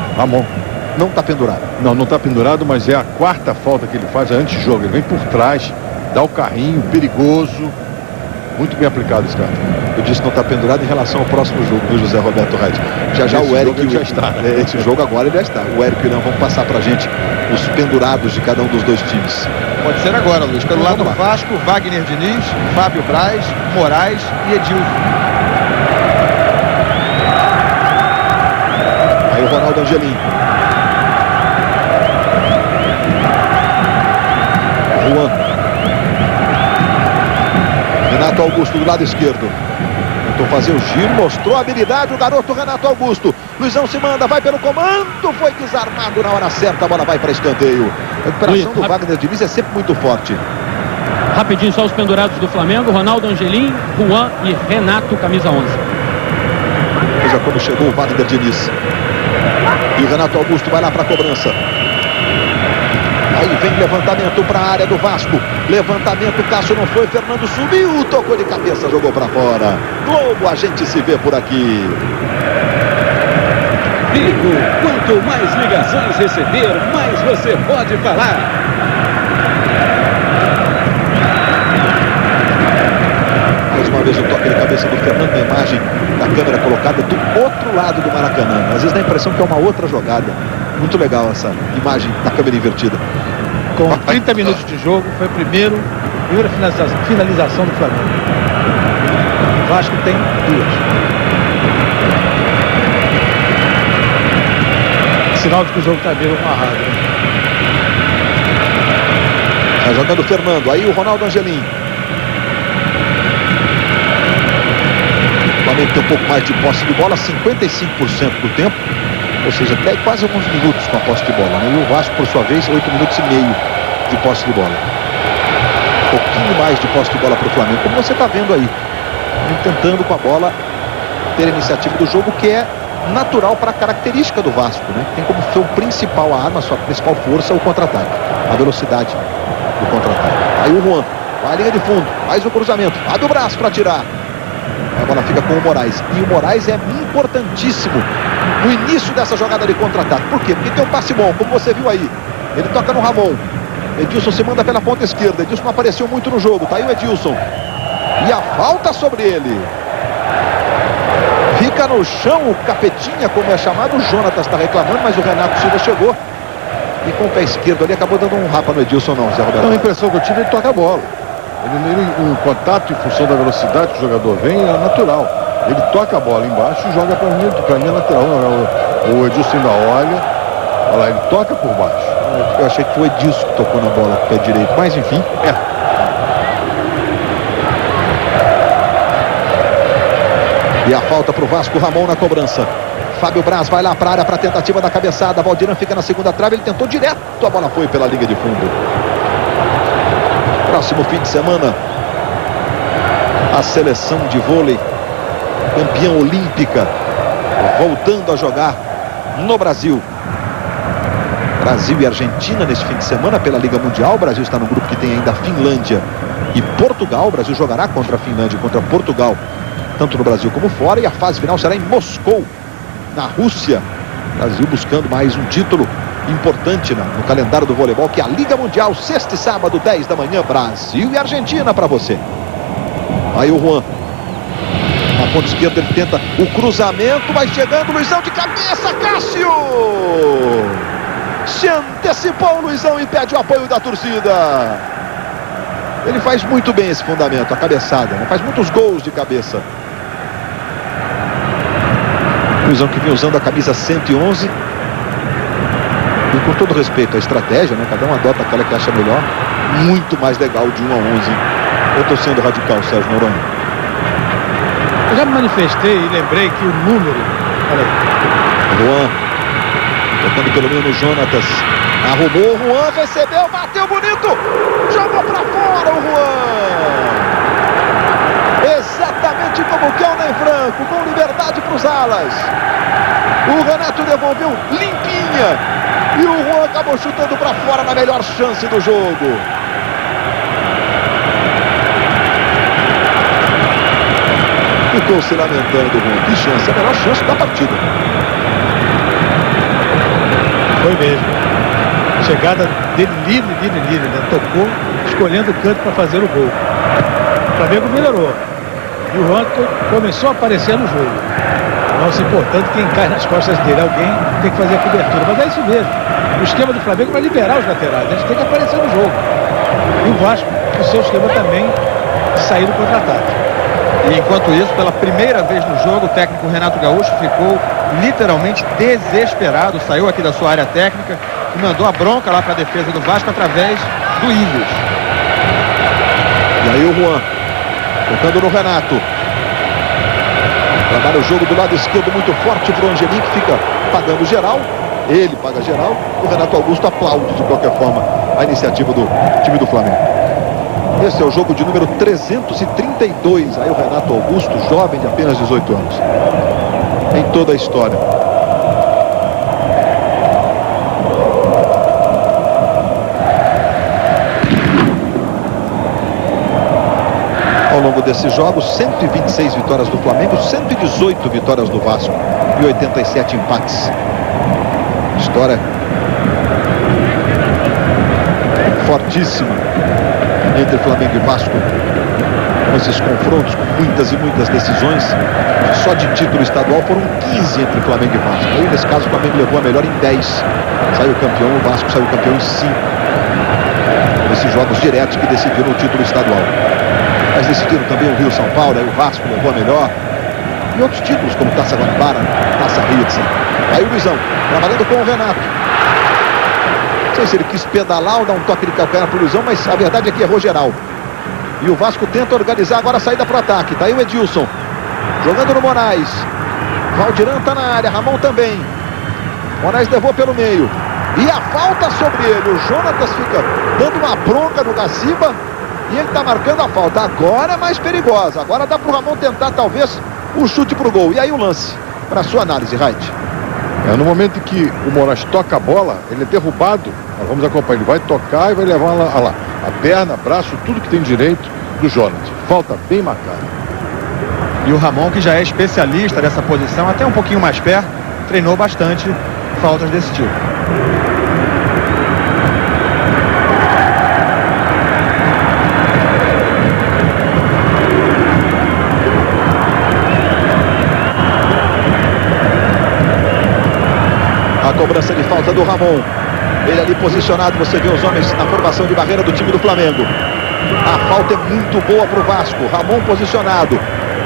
não está pendurado. Não está pendurado, mas é a 4ª falta que ele faz antes de jogo. Ele vem por trás, dá o carrinho, perigoso. Muito bem aplicado esse cartão. Eu disse que não está pendurado em relação ao próximo jogo do José Roberto Reis. Já Esse o Eric jogo já está. Esse jogo agora ele já está. O Eric e o Irã vão passar pra gente os pendurados de cada um dos 2 times. Pode ser agora, Luiz. Pelo lado do Vasco, Wagner Diniz, Fábio Braz, Moraes e Edilson. Aí o Ronaldo Angelim. Juan. Renato Augusto do lado esquerdo. Tentou fazer o giro, mostrou a habilidade o garoto Renato Augusto. Luizão se manda, vai pelo comando, foi desarmado na hora certa, a bola vai para escanteio. A recuperação do Wagner Diniz é sempre muito forte. Rapidinho, só os pendurados do Flamengo: Ronaldo Angelim, Juan e Renato, camisa 11. Veja como chegou o Wagner Diniz. E o Renato Augusto vai lá para a cobrança. Aí vem levantamento para a área do Vasco. Levantamento, Cássio não foi, Fernando subiu, tocou de cabeça, jogou para fora. Globo, a gente se vê por aqui. Vivo, quanto mais ligações receber, mais você pode falar. Mais uma vez o toque de cabeça do Fernando, na imagem da câmera colocada do outro lado do Maracanã. Às vezes dá a impressão que é uma outra jogada. Muito legal essa imagem da câmera invertida. Com 30 minutos de jogo, foi a primeira finalização do Flamengo. O Vasco tem 2. Sinal de que o jogo está meio amarrado. Tá jogando o Fernando, aí o Ronaldo Angelim. O Flamengo tem um pouco mais de posse de bola, 55% do tempo. Ou seja, até quase alguns minutos com a posse de bola, né? E o Vasco, por sua vez, 8 minutos e meio de posse de bola. Um pouquinho mais de posse de bola para o Flamengo, como você está vendo aí. Tentando com a bola ter a iniciativa do jogo, que é natural para a característica do Vasco, né? Tem como seu principal arma, sua principal força, o contra-ataque. A velocidade do contra-ataque. Aí o Juan, vai à linha de fundo, faz o cruzamento, abre o braço para tirar. A bola fica com o Moraes. E o Moraes é importantíssimo no início dessa jogada de contra-ataque. Por quê? Porque tem um passe bom, como você viu aí. Ele toca no Ramon. Edilson se manda pela ponta esquerda. Edilson não apareceu muito no jogo. Tá aí o Edilson. E a falta sobre ele. Fica no chão o Capetinha, como é chamado. O Jonatas está reclamando, mas o Renato Silva chegou. E com o pé esquerdo ali acabou dando um rapa no Edilson, não, Zé Roberto. A impressão que eu tive é que toca a bola. O contato em função da velocidade que o jogador vem é natural. Ele toca a bola embaixo e joga para a linha lateral. O Edilson ainda olha lá, ele toca por baixo. Eu achei que foi o Edilson que tocou na bola com o pé direito, mas enfim, E a falta para o Vasco, Ramon na cobrança. Fábio Braz vai lá para a área para a tentativa da cabeçada. Valdirão fica na segunda trave, ele tentou direto, a bola foi pela linha de fundo. Próximo fim de semana, a seleção de vôlei, campeã olímpica, voltando a jogar no Brasil. Brasil e Argentina nesse fim de semana pela Liga Mundial. O Brasil está no grupo que tem ainda a Finlândia e Portugal. O Brasil jogará contra a Finlândia e contra Portugal, tanto no Brasil como fora. E a fase final será em Moscou, na Rússia. Brasil buscando mais um título importante no calendário do voleibol, que é a Liga Mundial, sexta e sábado, 10 da manhã, Brasil e Argentina para você. Aí o Juan, na ponta esquerda, ele tenta o cruzamento, vai chegando, Luizão de cabeça, Cássio! Se antecipou o Luizão e pede o apoio da torcida. Ele faz muito bem esse fundamento, a cabeçada, né? Faz muitos gols de cabeça. Luizão que vem usando a camisa 111. E com todo respeito à estratégia, né? Cada um adota aquela que acha melhor. Muito mais legal de 1 a 11. Eu estou sendo radical, Sérgio Noronha. Eu já me manifestei e lembrei que o número... Olha aí. Juan, tocando pelo meio no Jonatas. Arrumou, o Juan recebeu, bateu bonito. Jogou para fora o Juan. Exatamente como quer o Ney Franco, com liberdade para os alas. O Renato devolveu limpinha. E o Juan acabou chutando para fora na melhor chance do jogo. Ficou se lamentando o Juan. Que chance, a melhor chance da partida. Foi mesmo. Chegada dele livre, né? Tocou, escolhendo o canto para fazer o gol. O Flamengo melhorou. E o Juan começou a aparecer no jogo. Não se importando quem cai nas costas dele. Alguém tem que fazer a cobertura. Mas é isso mesmo. O esquema do Flamengo vai liberar os laterais. Eles têm que aparecer no jogo. E o Vasco, o seu esquema também, de sair do contra-ataque. E enquanto isso, pela primeira vez no jogo, o técnico Renato Gaúcho ficou literalmente desesperado. Saiu aqui da sua área técnica e mandou a bronca lá para a defesa do Vasco através do Ilhos. E aí o Juan, tocando no Renato. Trabalha o jogo do lado esquerdo muito forte para o Angelim, que fica pagando geral. Ele paga geral. O Renato Augusto aplaude de qualquer forma a iniciativa do time do Flamengo. Esse é o jogo de número 332. Aí o Renato Augusto, jovem de apenas 18 anos. Em toda a história. Ao longo desses jogos, 126 vitórias do Flamengo, 118 vitórias do Vasco e 87 empates. História fortíssima entre Flamengo e Vasco, com esses confrontos, com muitas e muitas decisões. Só de título estadual foram 15 entre Flamengo e Vasco. Aí nesse caso o Flamengo levou a melhor em 10, saiu campeão. O Vasco saiu campeão em 5, nesses jogos diretos que decidiram o título estadual. Mas decidiram também o Rio São Paulo. Aí o Vasco levou a melhor, e outros títulos como Taça Guanabara, Taça Rio, etc. Aí o Luizão trabalhando com o Renato. Não sei se ele quis pedalar ou dar um toque de calcanhar para o Luizão, mas a verdade é que errou geral. E o Vasco tenta organizar agora a saída para o ataque. Tá aí o Edilson jogando no Moraes. Valdirão está na área, Ramon também. Moraes levou pelo meio. E a falta sobre ele. O Jonatas fica dando uma bronca no Gaciba. E ele está marcando a falta. Agora é mais perigosa. Agora dá para o Ramon tentar talvez o chute para o gol. E aí o lance, para sua análise, Reit. No momento em que o Moraes toca a bola, ele é derrubado. Nós vamos acompanhar. Ele vai tocar e vai levar lá a perna, braço, tudo que tem direito do Jonatas. Falta bem marcada. E o Ramon, que já é especialista dessa posição, até um pouquinho mais perto, treinou bastante faltas desse tipo. A cobrança de falta do Ramon. Ele ali posicionado, você vê os homens na formação de barreira do time do Flamengo. A falta é muito boa para o Vasco. Ramon posicionado.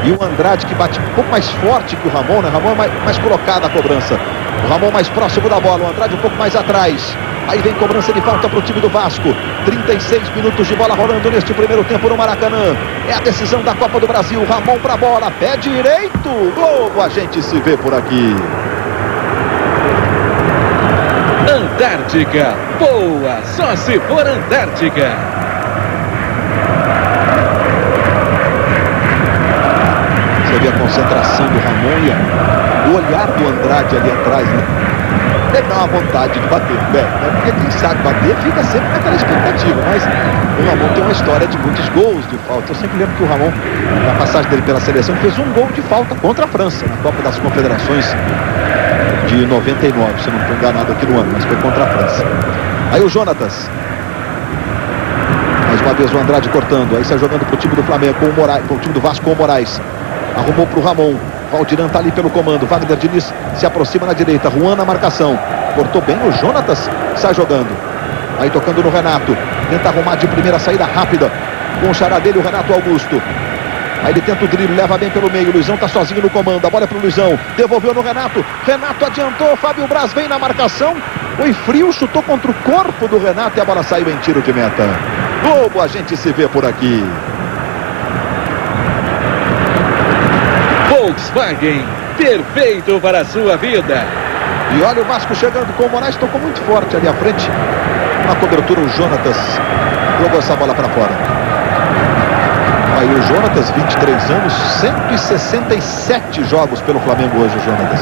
E o Andrade que bate um pouco mais forte que o Ramon, né? Ramon é mais colocado a cobrança. O Ramon mais próximo da bola, o Andrade um pouco mais atrás. Aí vem cobrança de falta para o time do Vasco. 36 minutos de bola rolando neste primeiro tempo no Maracanã. É a decisão da Copa do Brasil. Ramon para a bola, pé direito. Globo, a gente se vê por aqui. Antártica, boa, só se for Antártica. Você vê a concentração do Ramon e o olhar do Andrade ali atrás, né? Deve dar uma vontade de bater, né? Porque quem sabe bater fica sempre naquela expectativa, mas o Ramon tem uma história de muitos gols de falta. Eu sempre lembro que o Ramon, na passagem dele pela seleção, fez um gol de falta contra a França, na Copa das Confederações de 99, se eu não estou enganado aqui no ano, mas foi contra a França. Aí o Jonatas. Mais uma vez o Andrade cortando. Aí sai jogando para o time do Flamengo com o Moraes, para o time do Vasco com o Moraes. Arrumou para o Ramon. Valdiran está ali pelo comando. Wagner Diniz se aproxima na direita. Juan na marcação. Cortou bem o Jonatas. Sai jogando. Aí tocando no Renato. Tenta arrumar de primeira saída rápida. Com o xará dele, o Renato Augusto. Aí ele tenta o drible, leva bem pelo meio. O Luizão tá sozinho no comando. A bola é pro Luizão. Devolveu no Renato. Renato adiantou. Fábio Braz vem na marcação. Foi frio, chutou contra o corpo do Renato e a bola saiu em tiro de meta. Globo, a gente se vê por aqui. Volkswagen, perfeito para a sua vida. E olha o Vasco chegando com o Moraes. Tocou muito forte ali à frente. Na cobertura o Jonatas jogou essa bola para fora. Aí o Jonatas, 23 anos, 167 jogos pelo Flamengo hoje, o Jonatas.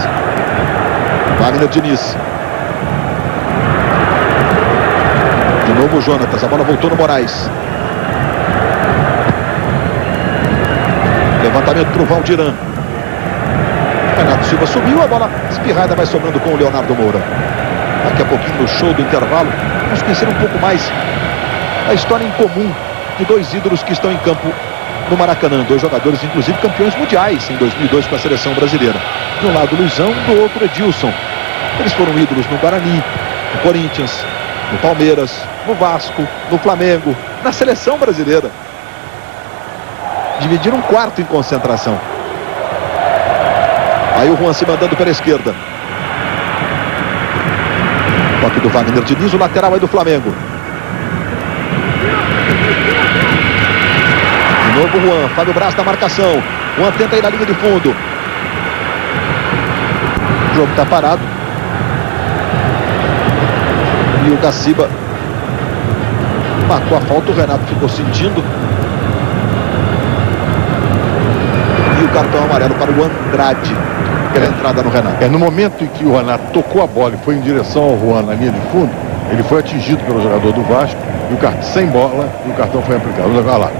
Wagner Diniz. De novo o Jonatas, a bola voltou no Moraes. Levantamento para o Valdiran. Renato Silva subiu, a bola espirrada vai sobrando com o Leonardo Moura. Daqui a pouquinho no show do intervalo, vamos conhecer um pouco mais a história em comum de dois ídolos que estão em campo no Maracanã, dois jogadores inclusive campeões mundiais em 2002 com a seleção brasileira. De um lado Luizão, do outro Edilson. Eles foram ídolos no Guarani, no Corinthians, no Palmeiras, no Vasco, no Flamengo, na seleção brasileira. Dividiram um quarto em concentração. Aí o Juan se mandando pela esquerda. Toque do Wagner Diniz, o lateral aí do Flamengo. De novo o Juan, Fábio Braz na marcação. Juan tenta ir na linha de fundo. O jogo está parado. E o Gaciba marcou a falta, o Renato ficou sentindo. E o cartão amarelo para o Andrade. Pela entrada no Renato. No momento em que o Renato tocou a bola e foi em direção ao Juan na linha de fundo, ele foi atingido pelo jogador do Vasco, e o cartão sem bola, e o cartão foi aplicado. Olha lá.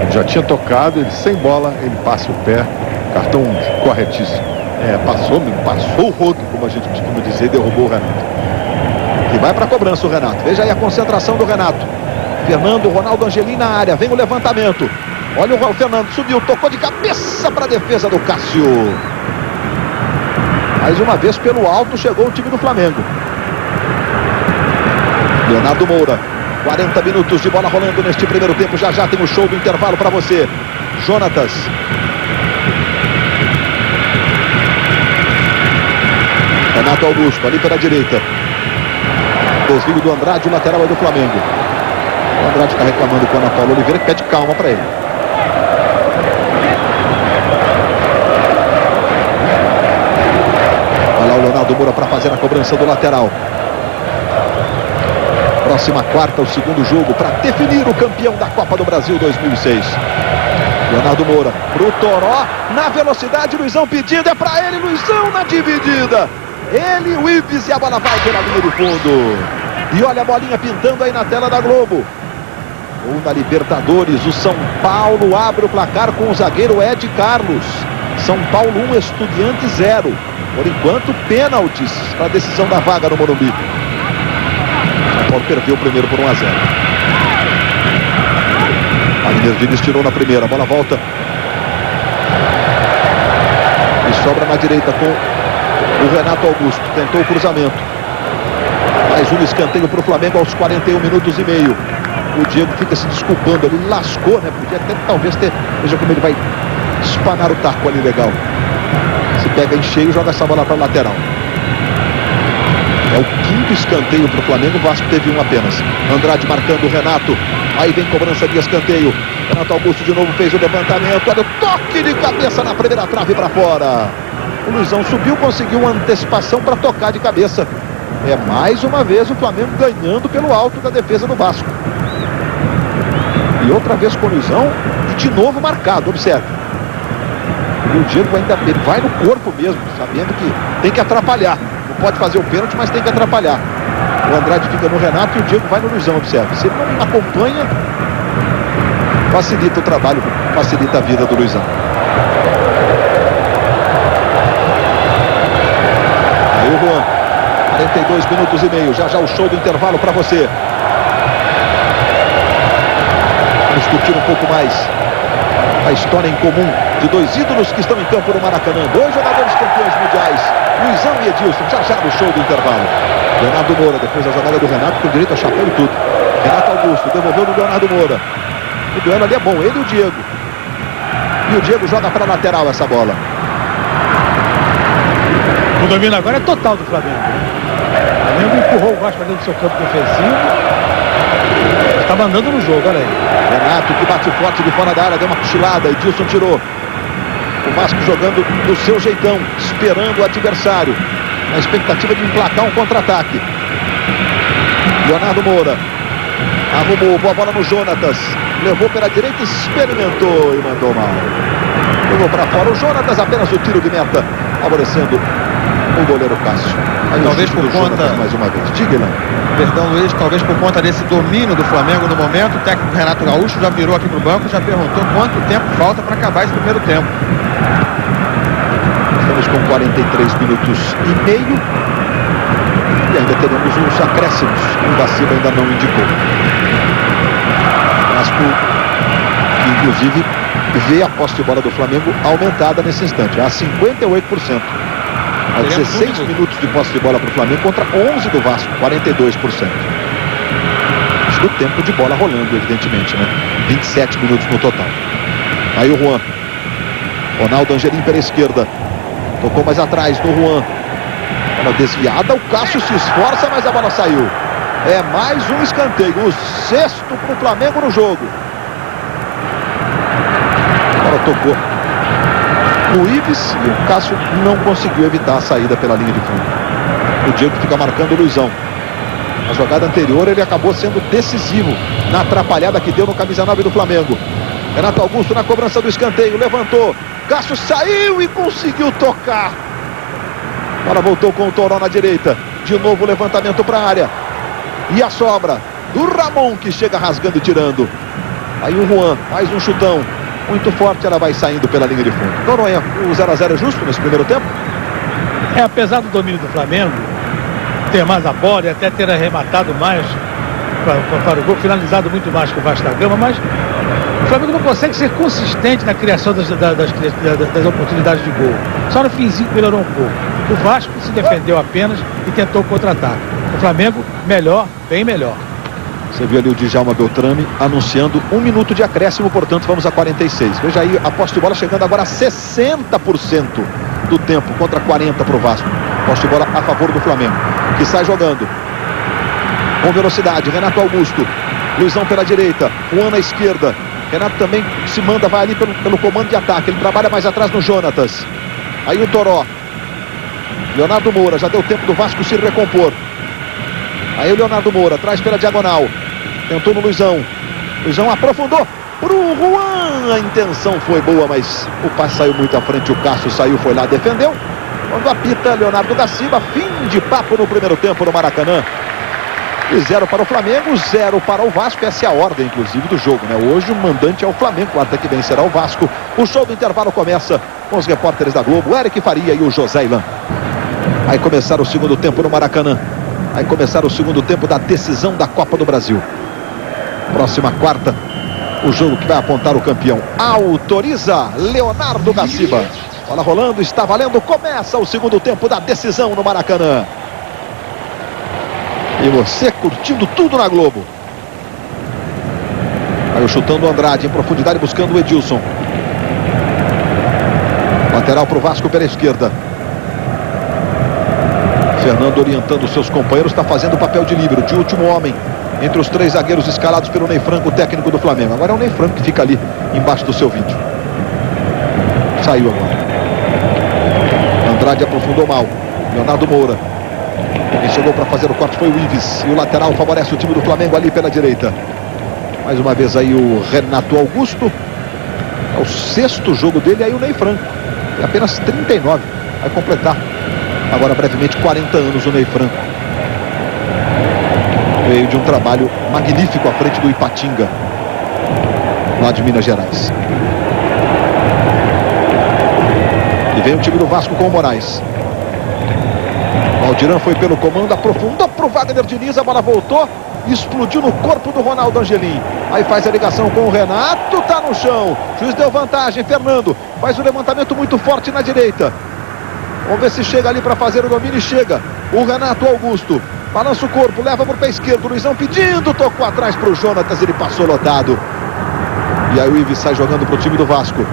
Ele já tinha tocado, ele sem bola, ele passa o pé, cartão corretíssimo. Passou o rodo, como a gente costuma dizer, derrubou o Renato. E vai para a cobrança o Renato. Veja aí a concentração do Renato. Fernando, Ronaldo Angelim na área, vem o levantamento. Olha o Fernando, subiu, tocou de cabeça para a defesa do Cássio. Mais uma vez pelo alto chegou o time do Flamengo. Leonardo Moura. 40 minutos de bola rolando neste primeiro tempo. Já já tem o show do intervalo para você. Jonatas. Renato Augusto ali pela direita. Desvio do Andrade, o lateral é do Flamengo. O Andrade está reclamando com o Ana Paula Oliveira, que pede calma para ele. Olha lá o Leonardo Moura para fazer a cobrança do lateral. Próxima quarta, o segundo jogo para definir o campeão da Copa do Brasil 2006. Leonardo Moura pro Toró, na velocidade, Luizão pedindo, é para ele, Luizão na dividida. Ele, o Ives, e a bola vai pela linha de fundo. E olha a bolinha pintando aí na tela da Globo. Ou na Libertadores, o São Paulo abre o placar com o zagueiro Ed Carlos. São Paulo 1, Estudiantes 0. Por enquanto, pênaltis para a decisão da vaga no Morumbi. São Paulo perdeu o primeiro por 1-0. Wagner Diniz tirou na primeira, a bola volta. E sobra na direita com O Renato Augusto tentou o cruzamento. Mais um escanteio para o Flamengo aos 41 minutos e meio. O Diego fica se desculpando ali, lascou, né? Podia até talvez ter... Veja como ele vai espanar o taco ali, legal. Se pega em cheio, joga essa bola para a lateral. É o quinto escanteio para o Flamengo, o Vasco teve um apenas. Andrade marcando o Renato. Aí vem cobrança de escanteio. Renato Augusto de novo fez o levantamento. Olha o toque de cabeça na primeira trave para fora. O Luizão subiu, conseguiu uma antecipação para tocar de cabeça. É mais uma vez o Flamengo ganhando pelo alto da defesa do Vasco. E outra vez com o Luizão e de novo marcado, observe. E o Diego ainda vai no corpo mesmo, sabendo que tem que atrapalhar. Não pode fazer o pênalti, mas tem que atrapalhar. O Andrade fica no Renato e o Diego vai no Luizão, observe. Se ele não acompanha, facilita o trabalho, facilita a vida do Luizão. Aí o Juan, 42 minutos e meio, já o show do intervalo para você. Vamos discutir um pouco mais a história em comum de dois ídolos que estão em campo no Maracanã. Dois jogadores campeões mundiais, Luizão e Edilson, já no show do intervalo. Leonardo Moura, depois da jogada do Renato, com direito a chapéu e tudo. Renato Augusto, devolveu no Leonardo Moura. O duelo ali é bom, ele e o Diego. E o Diego joga para a lateral essa bola. O domínio agora é total do Flamengo. O Flamengo empurrou o Vasco para dentro do seu campo defensivo. Está mandando no jogo, olha aí. Renato que bate forte de fora da área, deu uma cochilada, Edilson tirou. O Vasco jogando do seu jeitão, esperando o adversário, na expectativa de emplacar um contra-ataque. Leonardo Moura arrumou, boa bola no Jonatas, levou pela direita, experimentou e mandou mal. Levou para fora o Jonatas, apenas o tiro de meta, favorecendo o goleiro Cássio. Aí talvez por conta, Jonatas mais uma vez. Diga, não. Perdão, Luiz, talvez por conta desse domínio do Flamengo no momento, o técnico Renato Gaúcho já virou aqui pro banco, já perguntou quanto tempo falta para acabar esse primeiro tempo. Estamos com 43 minutos e meio e ainda teremos uns acréscimos. O da Silva ainda não indicou. Vasco, que inclusive vê a posse de bola do Flamengo aumentada nesse instante, a 58%. Há 16 minutos de posse de bola para o Flamengo contra 11 do Vasco, 42%. Isso do tempo de bola rolando, evidentemente, né? 27 minutos no total. Aí o Juan. Ronaldo Angelim pela esquerda. Tocou mais atrás no Juan. Bola desviada, o Cássio se esforça, mas a bola saiu. É mais um escanteio, o sexto para o Flamengo no jogo. A bola tocou o Ives e o Cássio não conseguiu evitar a saída pela linha de fundo. O Diego fica marcando o Luizão. Na jogada anterior ele acabou sendo decisivo na atrapalhada que deu no camisa 9 do Flamengo. Renato Augusto na cobrança do escanteio, levantou, Cássio saiu e conseguiu tocar. A bola voltou com o Toró na direita. De novo o levantamento para a área. E a sobra do Ramon, que chega rasgando e tirando. Aí o Juan, mais um chutão muito forte, ela vai saindo pela linha de fundo. Noronha, o 0-0 é justo nesse primeiro tempo? Apesar do domínio do Flamengo, ter mais a bola e até ter arrematado mais para o gol, finalizado muito mais que o Vasco da Gama, mas o Flamengo não consegue ser consistente na criação das oportunidades de gol. Só no finzinho melhorou um pouco. O Vasco se defendeu apenas e tentou o contra-ataque. O Flamengo, melhor, bem melhor. Você viu ali o Djalma Beltrame anunciando 1 minuto de acréscimo, portanto vamos a 46. Veja aí a posse de bola chegando agora a 60% do tempo contra 40% para o Vasco. Posse de bola a favor do Flamengo, que sai jogando com velocidade. Renato Augusto, Luizão pela direita, Juan na esquerda. Renato também se manda, vai ali pelo comando de ataque. Ele trabalha mais atrás no Jonatas. Aí o Toró. Leonardo Moura, já deu tempo do Vasco se recompor. Aí o Leonardo Moura, traz pela diagonal. Tentou no Luizão. Luizão aprofundou pro Juan. A intenção foi boa, mas o passe saiu muito à frente. O Cássio saiu, foi lá, defendeu. Quando apita, Leonardo da Silva. Fim de papo no primeiro tempo no Maracanã. E 0 para o Flamengo, 0 para o Vasco. Essa é a ordem, inclusive, do jogo, né? Hoje o mandante é o Flamengo, quarta que vem será o Vasco. O show do intervalo começa com os repórteres da Globo, o Eric Faria e o José Ilan. Vai começar o segundo tempo no Maracanã. Vai começar o segundo tempo da decisão da Copa do Brasil. Próxima quarta, o jogo que vai apontar o campeão. Autoriza Leonardo da Silva. Bola rolando, está valendo. Começa o segundo tempo da decisão no Maracanã. E você curtindo tudo na Globo. Aí chutando o Andrade em profundidade, buscando o Edilson. Lateral para o Vasco pela esquerda. Fernando orientando seus companheiros, está fazendo o papel de líbero, de último homem entre os 3 zagueiros escalados pelo Ney Franco, o técnico do Flamengo. Agora é o Ney Franco que fica ali embaixo do seu vídeo. Saiu agora. Andrade aprofundou mal. Leonardo Moura. Quem chegou para fazer o corte foi o Ives. E o lateral favorece o time do Flamengo ali pela direita. Mais uma vez aí o Renato Augusto. É o 6º jogo dele, aí o Ney Franco. Tem apenas 39. Vai completar agora brevemente 40 anos o Ney Franco. Veio de um trabalho magnífico à frente do Ipatinga, lá de Minas Gerais. E vem o time do Vasco com o Moraes. Valdirã foi pelo comando, aprofundou para o Wagner Diniz, a bola voltou e explodiu no corpo do Ronaldo Angelim. Aí faz a ligação com o Renato, tá no chão. Juiz deu vantagem, Fernando faz um levantamento muito forte na direita. Vamos ver se chega ali para fazer o domínio e chega. O Renato Augusto balança o corpo, leva para o pé esquerdo. Luizão pedindo, tocou atrás para o Jonatas, ele passou lotado. E aí o Ives sai jogando para o time do Vasco.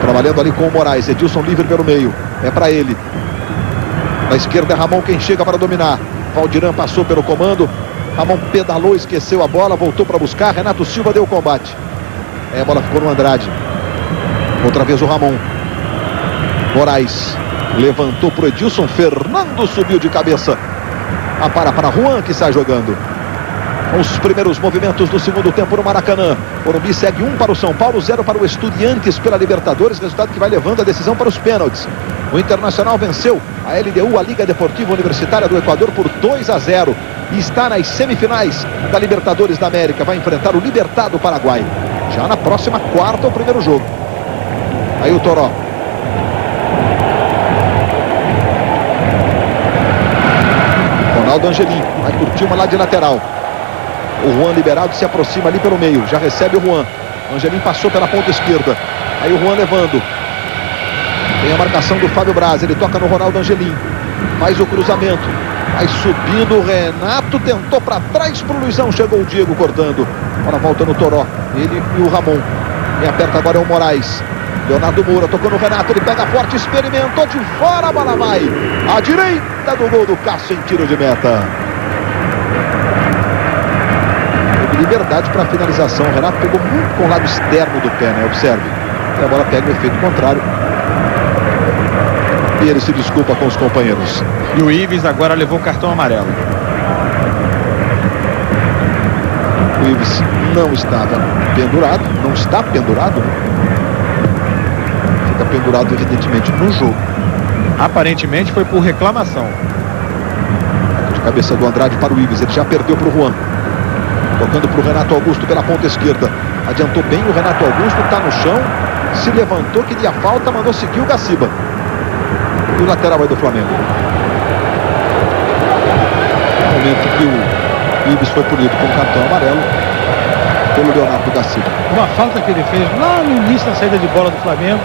Trabalhando ali com o Moraes. Edilson livre pelo meio. É para ele. Na esquerda é Ramon quem chega para dominar. Valdirã passou pelo comando. Ramon pedalou, esqueceu a bola, voltou para buscar. Renato Silva deu o combate. Aí a bola ficou no Andrade. Outra vez o Ramon. Moraes levantou para o Edilson. Fernando subiu de cabeça. Para Juan que sai jogando. Os primeiros movimentos do segundo tempo no Maracanã. Morumbi segue 1 para o São Paulo, 0 para o Estudiantes pela Libertadores. Resultado que vai levando a decisão para os pênaltis. O Internacional venceu a LDU, a Liga Deportiva Universitária do Equador, por 2-0. E está nas semifinais da Libertadores da América. Vai enfrentar o Libertad do Paraguai. Já na próxima quarta, o primeiro jogo. Aí o Toró. Ronaldo Angelim vai curtir uma lá de lateral. O Juan liberado se aproxima ali pelo meio. Já recebe o Juan. Angelim passou pela ponta esquerda. Aí o Juan levando. Tem a marcação do Fábio Braz. Ele toca no Ronaldo Angelim. Faz o cruzamento. Vai subindo o Renato. Tentou para trás para o Luizão. Chegou o Diego cortando. Agora volta no Toró. Ele e o Ramon. Quem aperta agora é o Moraes. Leonardo Moura tocou no Renato. Ele pega forte. Experimentou de fora. A bola vai à direita do gol do Cássio em tiro de meta. Liberdade para a finalização. O Renato pegou muito com o lado externo do pé, né? Observe. E a bola pega o efeito contrário. E ele se desculpa com os companheiros. E o Ives agora levou o cartão amarelo. O Ives não estava pendurado. Não está pendurado. Fica pendurado, evidentemente, no jogo. Aparentemente foi por reclamação. De cabeça do Andrade para o Ives. Ele já perdeu para o Juan. Tocando para o Renato Augusto pela ponta esquerda. Adiantou bem o Renato Augusto, está no chão. Se levantou, queria falta, mandou seguir o Gaciba. E o lateral vai do Flamengo. No momento que o Ives foi punido com cartão amarelo pelo Leonardo Gaciba. Uma falta que ele fez lá no início da saída de bola do Flamengo,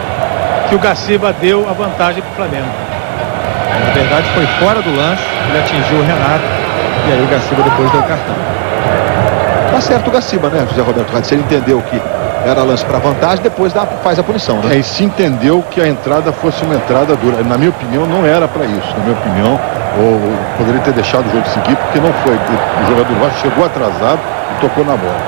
que o Gaciba deu a vantagem para o Flamengo. Na verdade foi fora do lance. Ele atingiu o Renato. E aí o Gaciba depois deu o cartão. Tá certo o Gaciba, né, José Roberto Rádio? Se ele entendeu que era lance para vantagem, depois faz a punição, né? E se entendeu que a entrada fosse uma entrada dura. Na minha opinião, não era para isso. Na minha opinião, ou poderia ter deixado o jogo seguir, porque não foi. O jogador do Vasco chegou atrasado e tocou na bola.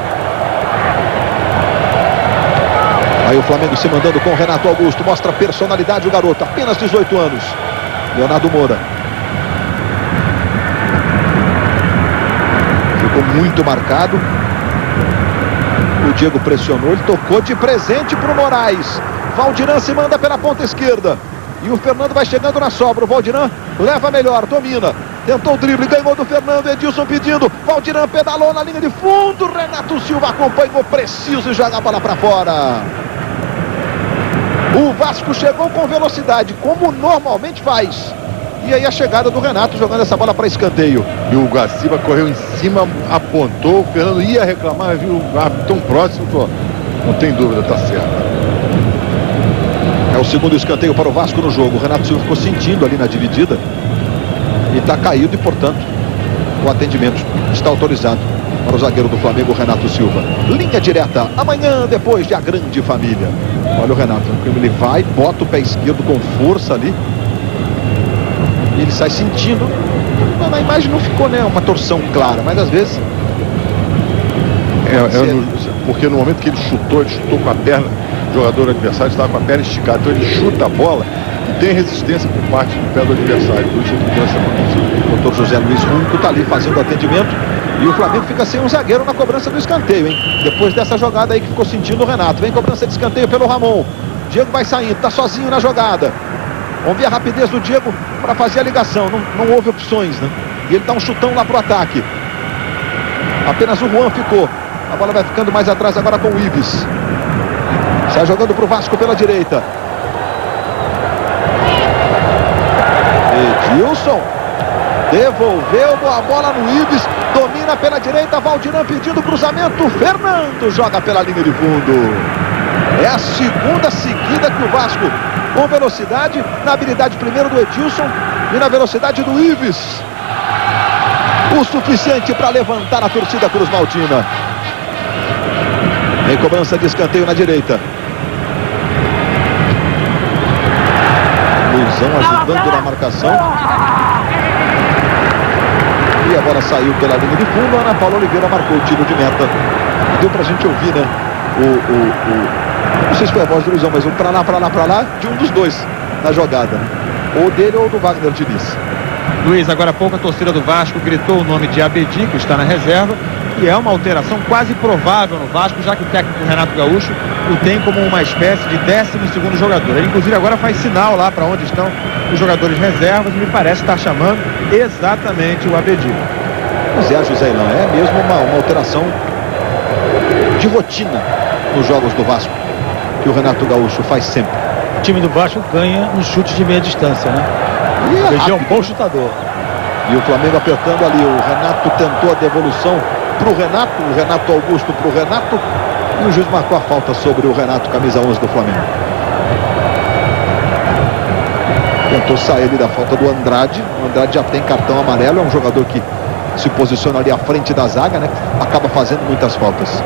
Aí o Flamengo se mandando com o Renato Augusto. Mostra a personalidade do garoto. Apenas 18 anos. Leonardo Moura. Ficou muito marcado. O Diego pressionou, ele tocou de presente para o Moraes. Valdirã se manda pela ponta esquerda. E o Fernando vai chegando na sobra. O Valdirã leva melhor, domina. Tentou o drible, ganhou do Fernando. Edilson pedindo. Valdirã pedalou na linha de fundo. Renato Silva acompanhou preciso e joga a bola para fora. O Vasco chegou com velocidade, como normalmente faz. E aí a chegada do Renato jogando essa bola para escanteio. E o Gaciba correu em cima, apontou. O Fernando ia reclamar, viu o árbitro tão próximo. Pô, não tem dúvida, tá certo. É o segundo escanteio para o Vasco no jogo. O Renato Silva ficou sentindo ali na dividida e está caído e, portanto, o atendimento está autorizado para o zagueiro do Flamengo, Renato Silva. Linha direta, amanhã, depois de A Grande Família. Olha o Renato, ele vai, bota o pé esquerdo com força ali. E ele sai sentindo. Na imagem não ficou, né, uma torção clara, mas às vezes... Porque no momento que ele chutou com a perna, o jogador adversário estava com a perna esticada, então ele chuta a bola e tem resistência por parte do pé do adversário. Por isso que essa aconteceu. O doutor José Luiz Runco está ali fazendo o atendimento e o Flamengo fica sem um zagueiro na cobrança do escanteio, hein? Depois dessa jogada aí que ficou sentindo o Renato. Vem cobrança de escanteio pelo Ramon. Diego vai saindo, está sozinho na jogada. Vamos ver a rapidez do Diego para fazer a ligação. Não houve opções, né? E ele dá um chutão lá pro ataque. Apenas o Juan ficou. A bola vai ficando mais atrás agora com o Ives. Sai jogando pro Vasco pela direita. Edilson devolveu a bola no Ives. Domina pela direita. Valdirão pedindo cruzamento. Fernando joga pela linha de fundo. É a segunda seguida que o Vasco, com velocidade, na habilidade primeiro do Edilson e na velocidade do Ives. O suficiente para levantar a torcida Cruz Maltina. Em cobrança de escanteio na direita. Luizão ajudando na marcação. E a bola saiu pela linha de fundo. Ana Paula Oliveira marcou o tiro de meta. Deu pra gente ouvir, né? Não sei se foi a voz do Luizão, mas o pra lá de um dos dois na jogada, né? Ou dele ou do Wagner Diniz. Luiz, agora há pouco a torcida do Vasco gritou o nome de Abedi, que está na reserva, e é uma alteração quase provável no Vasco, já que o técnico Renato Gaúcho o tem como uma espécie de 12º jogador. Ele inclusive agora faz sinal lá para onde estão os jogadores reservas e me parece estar chamando exatamente o Abedi. Pois é, José Ilão, é mesmo uma alteração de rotina nos jogos do Vasco, que o Renato Gaúcho faz sempre. O time do Vasco ganha no chute de meia distância, né? E é um bom chutador. E o Flamengo apertando ali. O Renato tentou a devolução pro Renato. O Renato Augusto pro Renato. E o juiz marcou a falta sobre o Renato, camisa 11 do Flamengo. Tentou sair ali da falta do Andrade. O Andrade já tem cartão amarelo. É um jogador que se posiciona ali à frente da zaga, né? Acaba fazendo muitas faltas.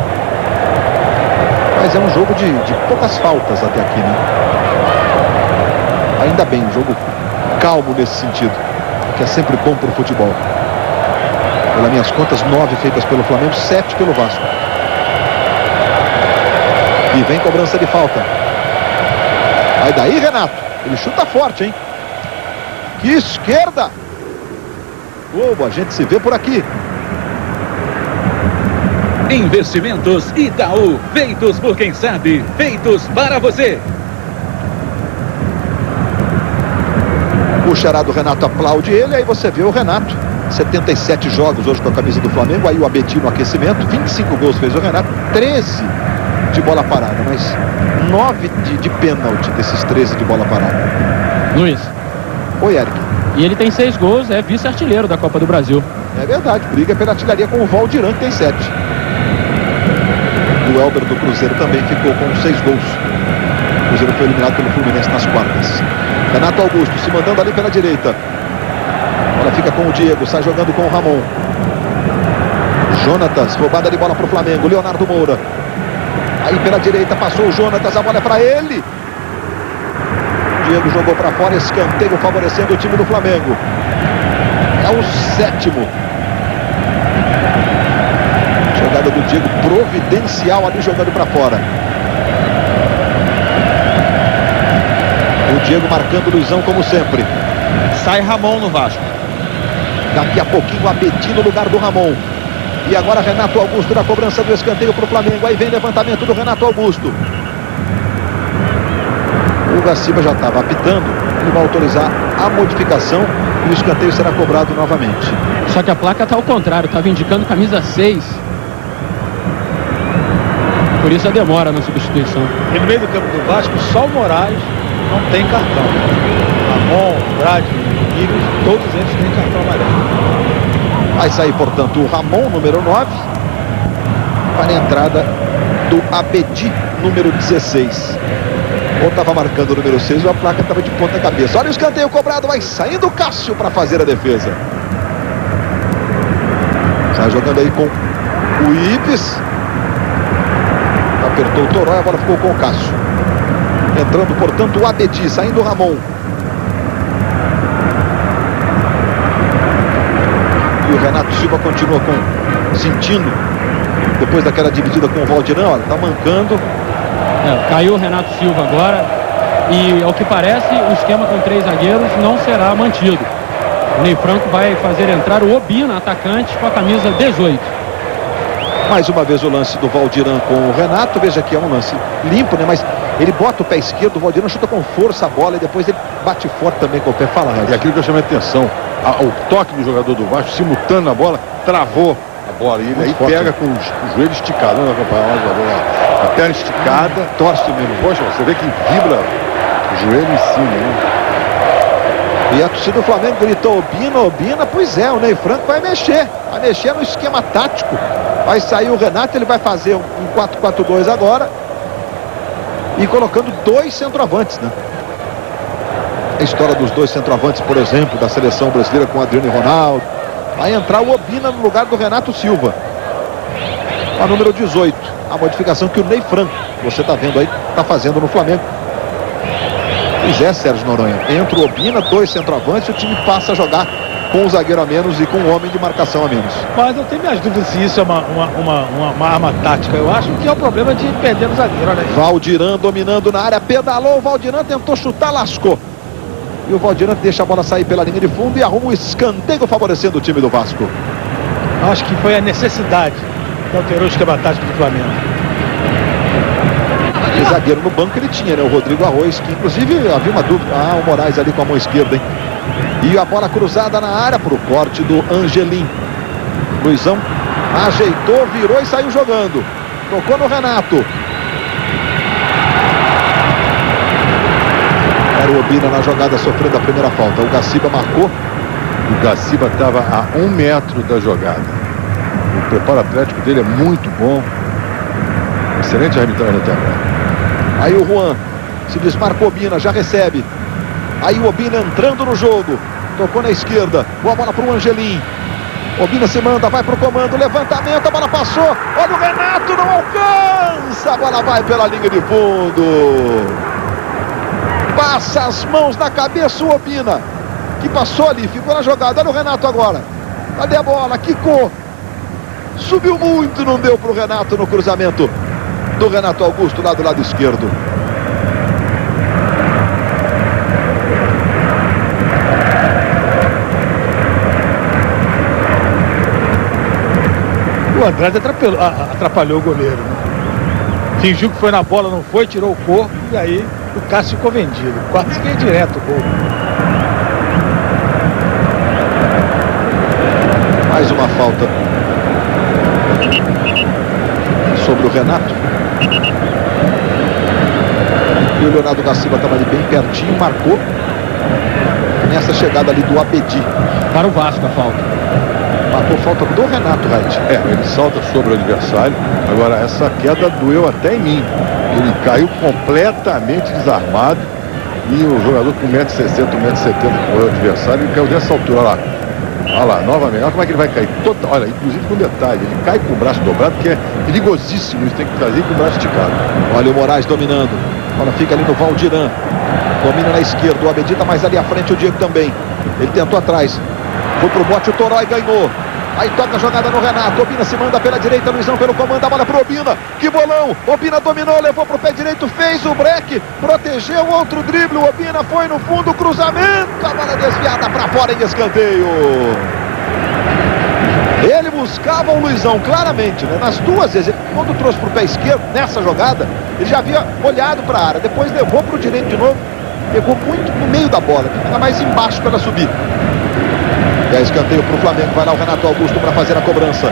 Mas é um jogo de poucas faltas até aqui, né? Ainda bem, um jogo calmo nesse sentido, que é sempre bom para o futebol. Pelas minhas contas, 9 feitas pelo Flamengo, 7 pelo Vasco. E vem cobrança de falta. Vai daí, Renato. Ele chuta forte, hein? Que esquerda! A gente se vê por aqui. Investimentos Itaú, feitos por quem sabe, feitos para você. O xará do Renato aplaude ele, aí você vê o Renato. 77 jogos hoje com a camisa do Flamengo, aí o Abedi no aquecimento, 25 gols fez o Renato, 13 de bola parada, mas 9 de pênalti desses 13 de bola parada. Luiz. Oi, Eric. E ele tem 6 gols, é vice-artilheiro da Copa do Brasil. É verdade, briga pela artilharia com o Valdirão, que tem 7. O Elber do Cruzeiro também ficou com 6 gols. O Cruzeiro foi eliminado pelo Fluminense nas quartas. Renato Augusto se mandando ali pela direita. Ela fica com o Diego, sai jogando com o Ramon. Jonatas, roubada de bola para o Flamengo. Leonardo Moura. Aí pela direita passou o Jonatas, a bola é para ele. Diego jogou para fora, escanteio favorecendo o time do Flamengo. É o 7º. Jogada do Diego providencial ali jogando para fora. O Diego marcando o Luizão como sempre. Sai Ramon no Vasco. Daqui a pouquinho o Abedi no lugar do Ramon. E agora Renato Augusto na cobrança do escanteio para o Flamengo. Aí vem levantamento do Renato Augusto. O Gaciba já estava apitando. Ele vai autorizar a modificação e o escanteio será cobrado novamente. Só que a placa está ao contrário, estava indicando camisa 6. Por isso a demora na substituição. E no meio do campo do Vasco, só o Moraes não tem cartão. Ramon, Andrade, Ives, todos eles têm cartão amarelo. Vai sair, portanto, o Ramon, número 9, para a entrada do Abedi, número 16. Ou estava marcando o número 6 ou a placa estava de ponta cabeça. Olha o escanteio cobrado, vai saindo o Cássio para fazer a defesa. Sai jogando aí com o Ibis. Apertou o Toró e a bola ficou com o Cássio. Entrando, portanto, o Abedi, saindo o Ramon. E o Renato Silva continua sentindo, depois daquela dividida com o Valdirão, olha, tá mancando. Caiu o Renato Silva agora e, ao que parece, o esquema com 3 zagueiros não será mantido. O Ney Franco vai fazer entrar o Obina, atacante, com a camisa 18. Mais uma vez o lance do Valdirão com o Renato. Veja que é um lance limpo, né? Mas ele bota o pé esquerdo, o Valdirão chuta com força a bola e depois ele bate forte também com o pé. Fala, E aquilo que eu chamei a atenção, o toque do jogador do Vasco, simultâneo na bola, travou a bola. E ele aí forte, pega com o joelho esticado, né? A perna esticada, torce mesmo. Poxa, você vê que vibra o joelho em cima, né? E a torcida do Flamengo gritou Obina, Obina. Pois é, o Ney Franco vai mexer no esquema tático. Vai sair o Renato, ele vai fazer um 4-4-2 agora. E colocando 2 centroavantes, né? A história dos 2 centroavantes, por exemplo, da seleção brasileira com Adriano e Ronaldo. Vai entrar o Obina no lugar do Renato Silva. A número 18. A modificação que o Ney Franco, você está vendo aí, está fazendo no Flamengo. Pois é, Sérgio Noronha. Entra o Obina, 2 centroavantes, e o time passa a jogar com um zagueiro a menos e com um homem de marcação a menos. Mas eu tenho minhas dúvidas se isso é uma arma tática. Eu acho que é o problema de perder o zagueiro. Olha aí. Valdirão dominando na área, pedalou, o Valdirão tentou chutar, lascou. E o Valdirão deixa a bola sair pela linha de fundo e arruma um escanteio favorecendo o time do Vasco. Acho que foi a necessidade que alterou o esquema tático do Flamengo. E zagueiro no banco ele tinha, né? O Rodrigo Arroz, que inclusive havia uma dúvida. O Moraes ali com a mão esquerda, hein? E a bola cruzada na área para o corte do Angelim. Luizão ajeitou, virou e saiu jogando. Tocou no Renato. Era o Obina na jogada sofrendo a primeira falta. O Gaciba marcou. O Gaciba estava a 1 metro da jogada. O preparo atlético dele é muito bom. Excelente arbitragem até agora. Aí o Juan se desmarca o Obina, já recebe. Aí o Obina entrando no jogo. Tocou na esquerda. Boa bola para o Angelim. Obina se manda, vai para o comando. Levantamento, a bola passou. Olha o Renato, não alcança. A bola vai pela linha de fundo. Passa as mãos na cabeça o Obina, que passou ali, ficou na jogada. Olha o Renato agora. Cadê a bola? Quicou. Subiu muito, não deu para o Renato no cruzamento do Renato Augusto lá do lado esquerdo. O Andrade atrapalhou o goleiro, né? Fingiu que foi na bola, não foi, tirou o corpo e aí o Cássio ficou vendido. Quase que é direto o gol. Mais uma falta sobre o Renato. E o Leonardo Gaciba estava ali bem pertinho, marcou nessa chegada ali do Abedi. Para o Vasco a falta. Marcou falta do Renato, Raid. Ele salta sobre o adversário. Agora, essa queda doeu até em mim. Ele caiu completamente desarmado. E o jogador com 1,60m, 1,70m que foi o adversário, ele caiu dessa altura. Olha lá. Olha lá, novamente. Olha como é que ele vai cair. Olha, inclusive com detalhe. Ele cai com o braço dobrado, que é perigosíssimo. Isso tem que fazer com o braço esticado. Olha o Moraes dominando. A bola fica ali no Valdirão. Domina na esquerda. O Abedi está mais ali à frente. O Diego também. Ele tentou atrás. Foi pro bote o Toró e ganhou. Aí toca a jogada no Renato. Obina se manda pela direita. Luizão pelo comando. A bola pro Obina. Que bolão. Obina dominou. Levou pro pé direito. Fez o break. Protegeu. Outro drible. O Obina foi no fundo. Cruzamento. A bola desviada para fora em escanteio. Ele buscava o Luizão claramente, né? Nas duas vezes. Quando trouxe pro pé esquerdo, nessa jogada, ele já havia olhado para a área. Depois levou pro direito de novo. Pegou muito no meio da bola. Que fica mais embaixo para ela subir. E aí escanteio para o Flamengo, vai lá o Renato Augusto para fazer a cobrança.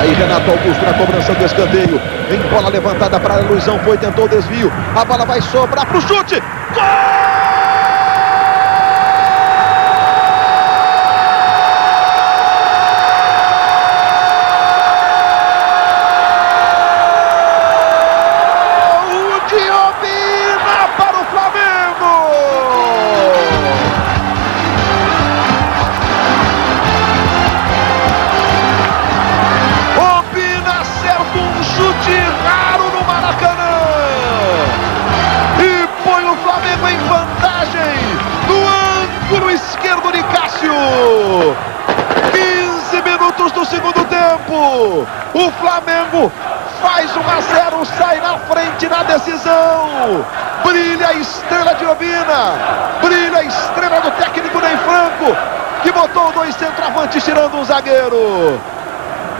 Aí Renato Augusto na cobrança do escanteio. Vem bola levantada para Luizão, foi, tentou o desvio. A bola vai sobrar para o chute. Gol! O Diogo O Flamengo faz 1-0, sai na frente na decisão. Brilha a estrela de Obina, brilha a estrela do técnico Ney Franco, que botou 2 centroavantes tirando um zagueiro.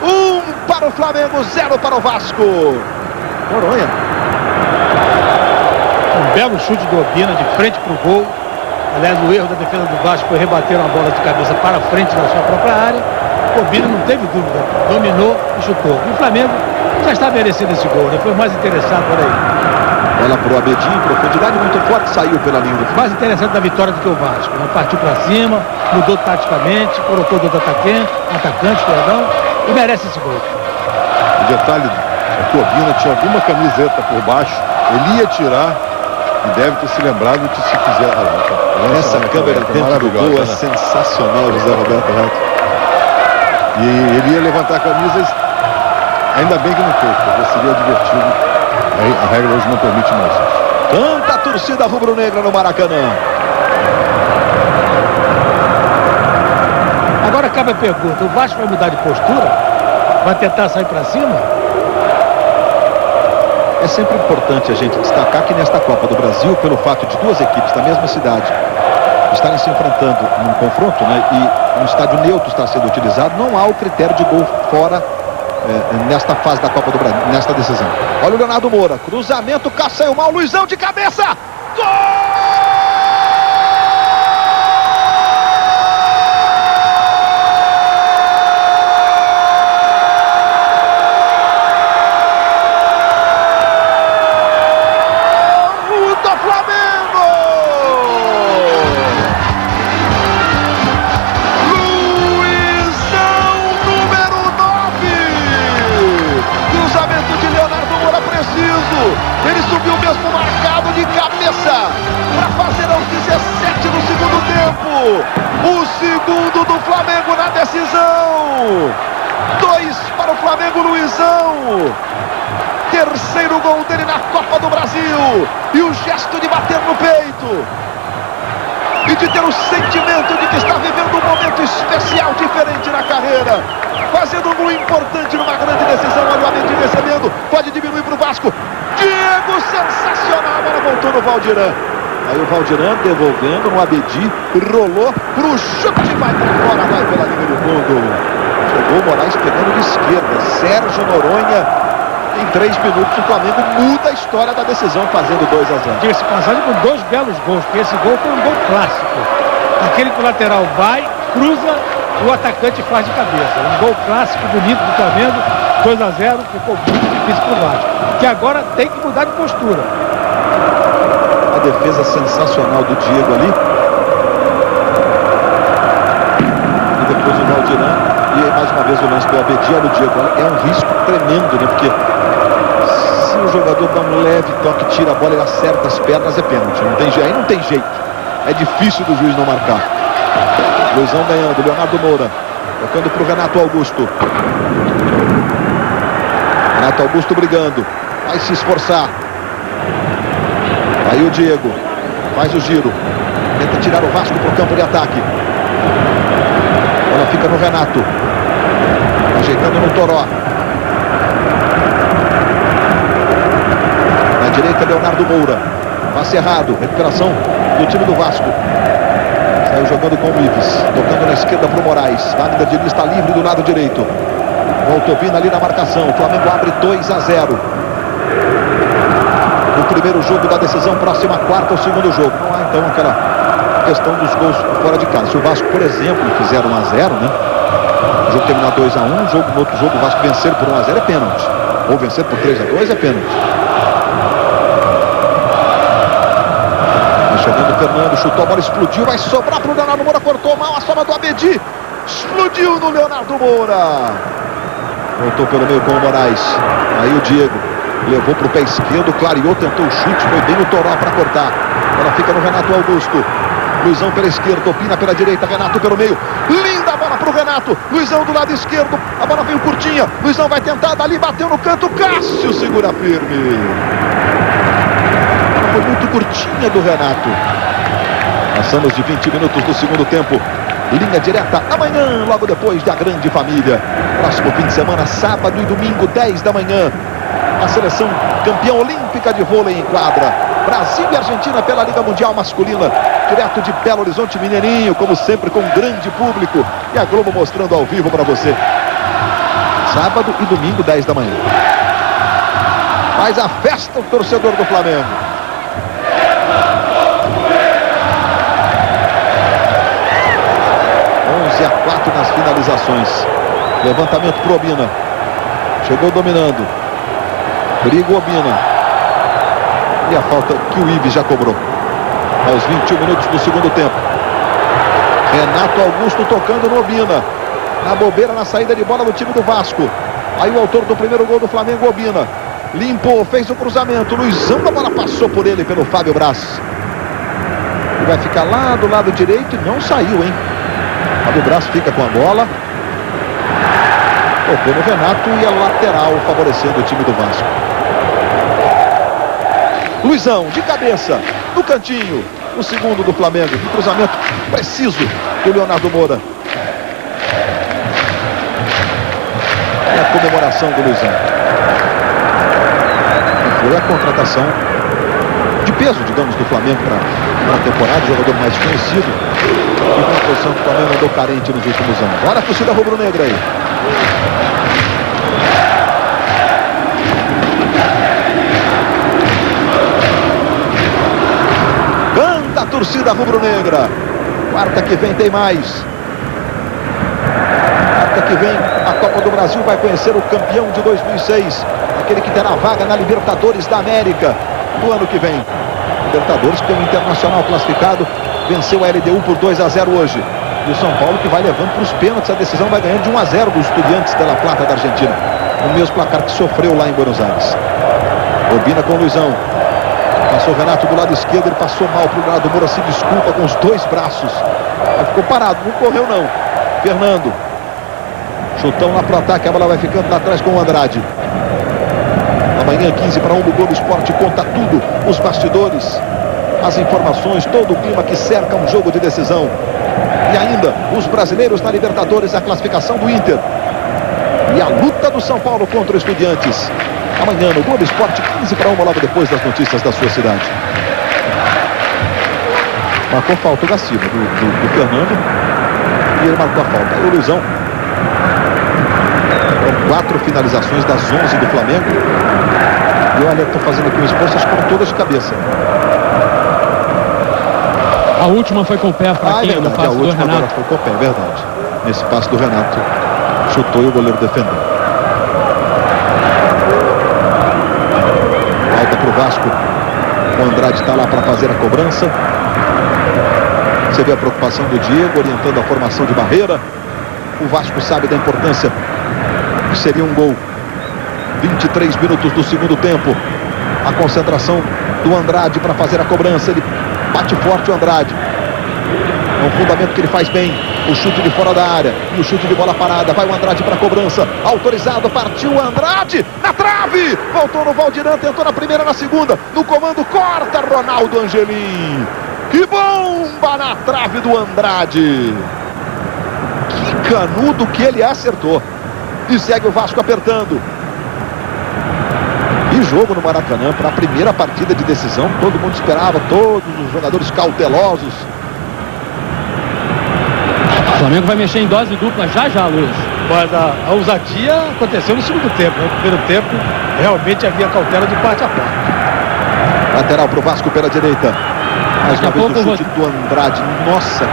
1 para o Flamengo, 0 para o Vasco. Noronha. Um belo chute do Obina de frente para o gol. Aliás, o erro da defesa do Vasco foi rebater uma bola de cabeça para frente da sua própria área. O Obina não teve dúvida, dominou e chutou. E o Flamengo já está merecendo esse gol, né? Foi mais interessado por aí. Bola para o Abedi em profundidade muito forte, saiu pela linha do fundo. Mais interessante da vitória do que o Vasco, né? Partiu para cima, mudou taticamente, colocou dois atacantes, e merece esse gol. O detalhe é que o Obina tinha alguma camiseta por baixo, ele ia tirar e deve ter se lembrado que se fizer... Essa câmera dentro do gol é sensacional, José Roberto Reto. E ele ia levantar a camisa, ainda bem que não fez, porque seria divertido. A regra hoje não permite mais. Canta a torcida rubro-negra no Maracanã. Agora cabe a pergunta, o Vasco vai mudar de postura? Vai tentar sair para cima? É sempre importante a gente destacar que nesta Copa do Brasil, pelo fato de 2 equipes da mesma cidade estarem se enfrentando num confronto, né, e um estádio neutro está sendo utilizado, não há o critério de gol fora nesta fase da Copa do Brasil, nesta decisão. Olha o Leonardo Moura, cruzamento, saiu mal, Luizão de cabeça, gol! Ele subiu mesmo marcado de cabeça para fazer aos 17 do segundo tempo. O segundo do Flamengo na decisão. 2 para o Flamengo, Luizão. Terceiro gol dele na Copa do Brasil. E o gesto de bater no peito. E de ter o sentimento de que está vivendo um momento especial, diferente na carreira. Fazendo um gol importante numa grande decisão. Olha o Abedi recebendo. Pode diminuir para o Vasco. Diego, sensacional, a bola voltou no Valdirã. Aí o Valdirã devolvendo no Abedi, rolou pro chute, vai para fora, vai pela linha do fundo. Chegou o Moraes pegando de esquerda. Sérgio Noronha, em 3 minutos o Flamengo muda a história da decisão, fazendo 2-0. Diga-se passagem com 2 belos gols, porque esse gol foi um gol clássico. Aquele que o lateral vai, cruza, o atacante faz de cabeça. Um gol clássico, bonito do Flamengo, 2-0, ficou muito difícil pro Vasco, que agora tem que mudar de postura. A defesa sensacional do Diego ali. E depois o Valdirã. E aí, mais uma vez o lance do Abedi. Olha o Diego. É um risco tremendo, né? Porque se o jogador dá um leve toque, tira a bola e acerta as pernas, é pênalti. Aí não tem jeito. É difícil do juiz não marcar. Luizão ganhando. Leonardo Moura. Tocando para o Renato Augusto. Renato Augusto brigando. Vai se esforçar. Aí o Diego faz o giro. Tenta tirar o Vasco para o campo de ataque. Ela fica no Renato. Ajeitando no Toró. Na direita, Leonardo Moura. Passe errado. Recuperação do time do Vasco. Saiu jogando com o Ives. Tocando na esquerda para o Moraes. Wagner Diniz está livre do lado direito. Voltou Bina ali na marcação. O Flamengo abre 2-0. O primeiro jogo da decisão, próxima quarta, o segundo jogo. Não há então aquela questão dos gols fora de casa. Se o Vasco, por exemplo, fizer 1-0, né? O jogo terminar 2-1, no outro jogo o Vasco vencer por 1-0 é pênalti. Ou vencer por 3-2 é pênalti. Vai chegando o Fernando, chutou a bola, explodiu, vai sobrar para o Leonardo Moura, cortou mal a sobra do Abedi. Explodiu no Leonardo Moura. Voltou pelo meio com o Moraes. Aí o Diego levou para o pé esquerdo, clareou, tentou o chute, foi bem no Toró para cortar. Ela fica no Renato Augusto. Luizão pela esquerda, Opina pela direita, Renato pelo meio. Linda bola para o Renato. Luizão do lado esquerdo, a bola veio curtinha. Luizão vai tentar, dali bateu no canto, Cássio segura firme. Foi muito curtinha do Renato. Passamos de 20 minutos do segundo tempo. Linha direta, amanhã, logo depois da Grande Família. Próximo fim de semana, sábado e domingo, 10 da manhã. A seleção campeã olímpica de vôlei em quadra. Brasil e Argentina pela Liga Mundial Masculina. Direto de Belo Horizonte, Mineirinho, como sempre, com um grande público. E a Globo mostrando ao vivo para você. Sábado e domingo, 10 da manhã. Faz a festa o torcedor do Flamengo. 11-4 nas finalizações. Levantamento pro Obina. Chegou dominando. Briga o Obina. E a falta que o Ives já cobrou. Aos 21 minutos do segundo tempo. Renato Augusto tocando no Obina. Na bobeira, na saída de bola do time do Vasco. Aí o autor do primeiro gol do Flamengo, Obina. Limpou, fez o cruzamento. Luizão, a bola passou por ele, pelo Fábio Braz. E vai ficar lá do lado direito e não saiu, hein? Fábio Braz fica com a bola. Tocou no Renato e é lateral, favorecendo o time do Vasco. Luizão, de cabeça, no cantinho. O segundo do Flamengo. Um cruzamento preciso do Leonardo Moura. É a comemoração do Luizão. E foi a contratação de peso, digamos, do Flamengo para a temporada. Jogador mais conhecido. E uma posição que o Flamengo andou carente nos últimos anos. Olha a torcida rubro-negra aí. Canta a torcida rubro-negra. Quarta que vem tem mais. Quarta que vem a Copa do Brasil vai conhecer o campeão de 2006. Aquele que terá vaga na Libertadores da América do ano que vem. Libertadores que tem um Internacional classificado. Venceu a LDU por 2-0 hoje. E o São Paulo que vai levando para os pênaltis. A decisão vai ganhando de 1-0 dos Estudiantes de La Plata da Argentina. O mesmo placar que sofreu lá em Buenos Aires. Obina com o Luizão. Passou o Renato do lado esquerdo. Ele passou mal para o Leonardo Moura. Se desculpa com os dois braços. Mas ficou parado. Não correu não. Fernando. Chutão lá para o ataque. A bola vai ficando lá atrás com o Andrade. Amanhã 15-1 o Globo Esporte conta tudo. Os bastidores. As informações, todo o clima que cerca um jogo de decisão. E ainda, os brasileiros na Libertadores, a classificação do Inter. E a luta do São Paulo contra os Estudiantes. Amanhã no Globo Esporte, 15-1, logo depois das notícias da sua cidade. Marcou falta o Gaciba do Fernando. E ele marcou a falta. Aí o Luizão. Com 4 finalizações das 11 do Flamengo. E olha, estou fazendo aqui um esforço, acho que foram todas de cabeça. A última foi com o pé fraquinho no passe do Renato. Agora foi com o pé, é verdade. Nesse passe do Renato, chutou e o goleiro defendeu. Falta para o Vasco. O Andrade está lá para fazer a cobrança. Você vê a preocupação do Diego, orientando a formação de barreira. O Vasco sabe da importância que seria um gol. 23 minutos do segundo tempo. A concentração do Andrade para fazer a cobrança. Ele bate forte o Andrade. É um fundamento que ele faz bem. O chute de fora da área. E o chute de bola parada. Vai o Andrade para a cobrança. Autorizado. Partiu o Andrade. Na trave. Voltou no Valdirã. Tentou na primeira, na segunda. No comando. Corta Ronaldo Angelim. Que bomba na trave do Andrade. Que canudo que ele acertou. E segue o Vasco apertando. E jogo no Maracanã para a primeira partida de decisão. Todo mundo esperava, todos os jogadores cautelosos. O Flamengo vai mexer em dose dupla já, Luiz. Mas a ousadia aconteceu no segundo tempo. No primeiro tempo, realmente havia cautela de parte a parte. Lateral para o Vasco pela direita. Mais uma vez o chute do Andrade. Nossa,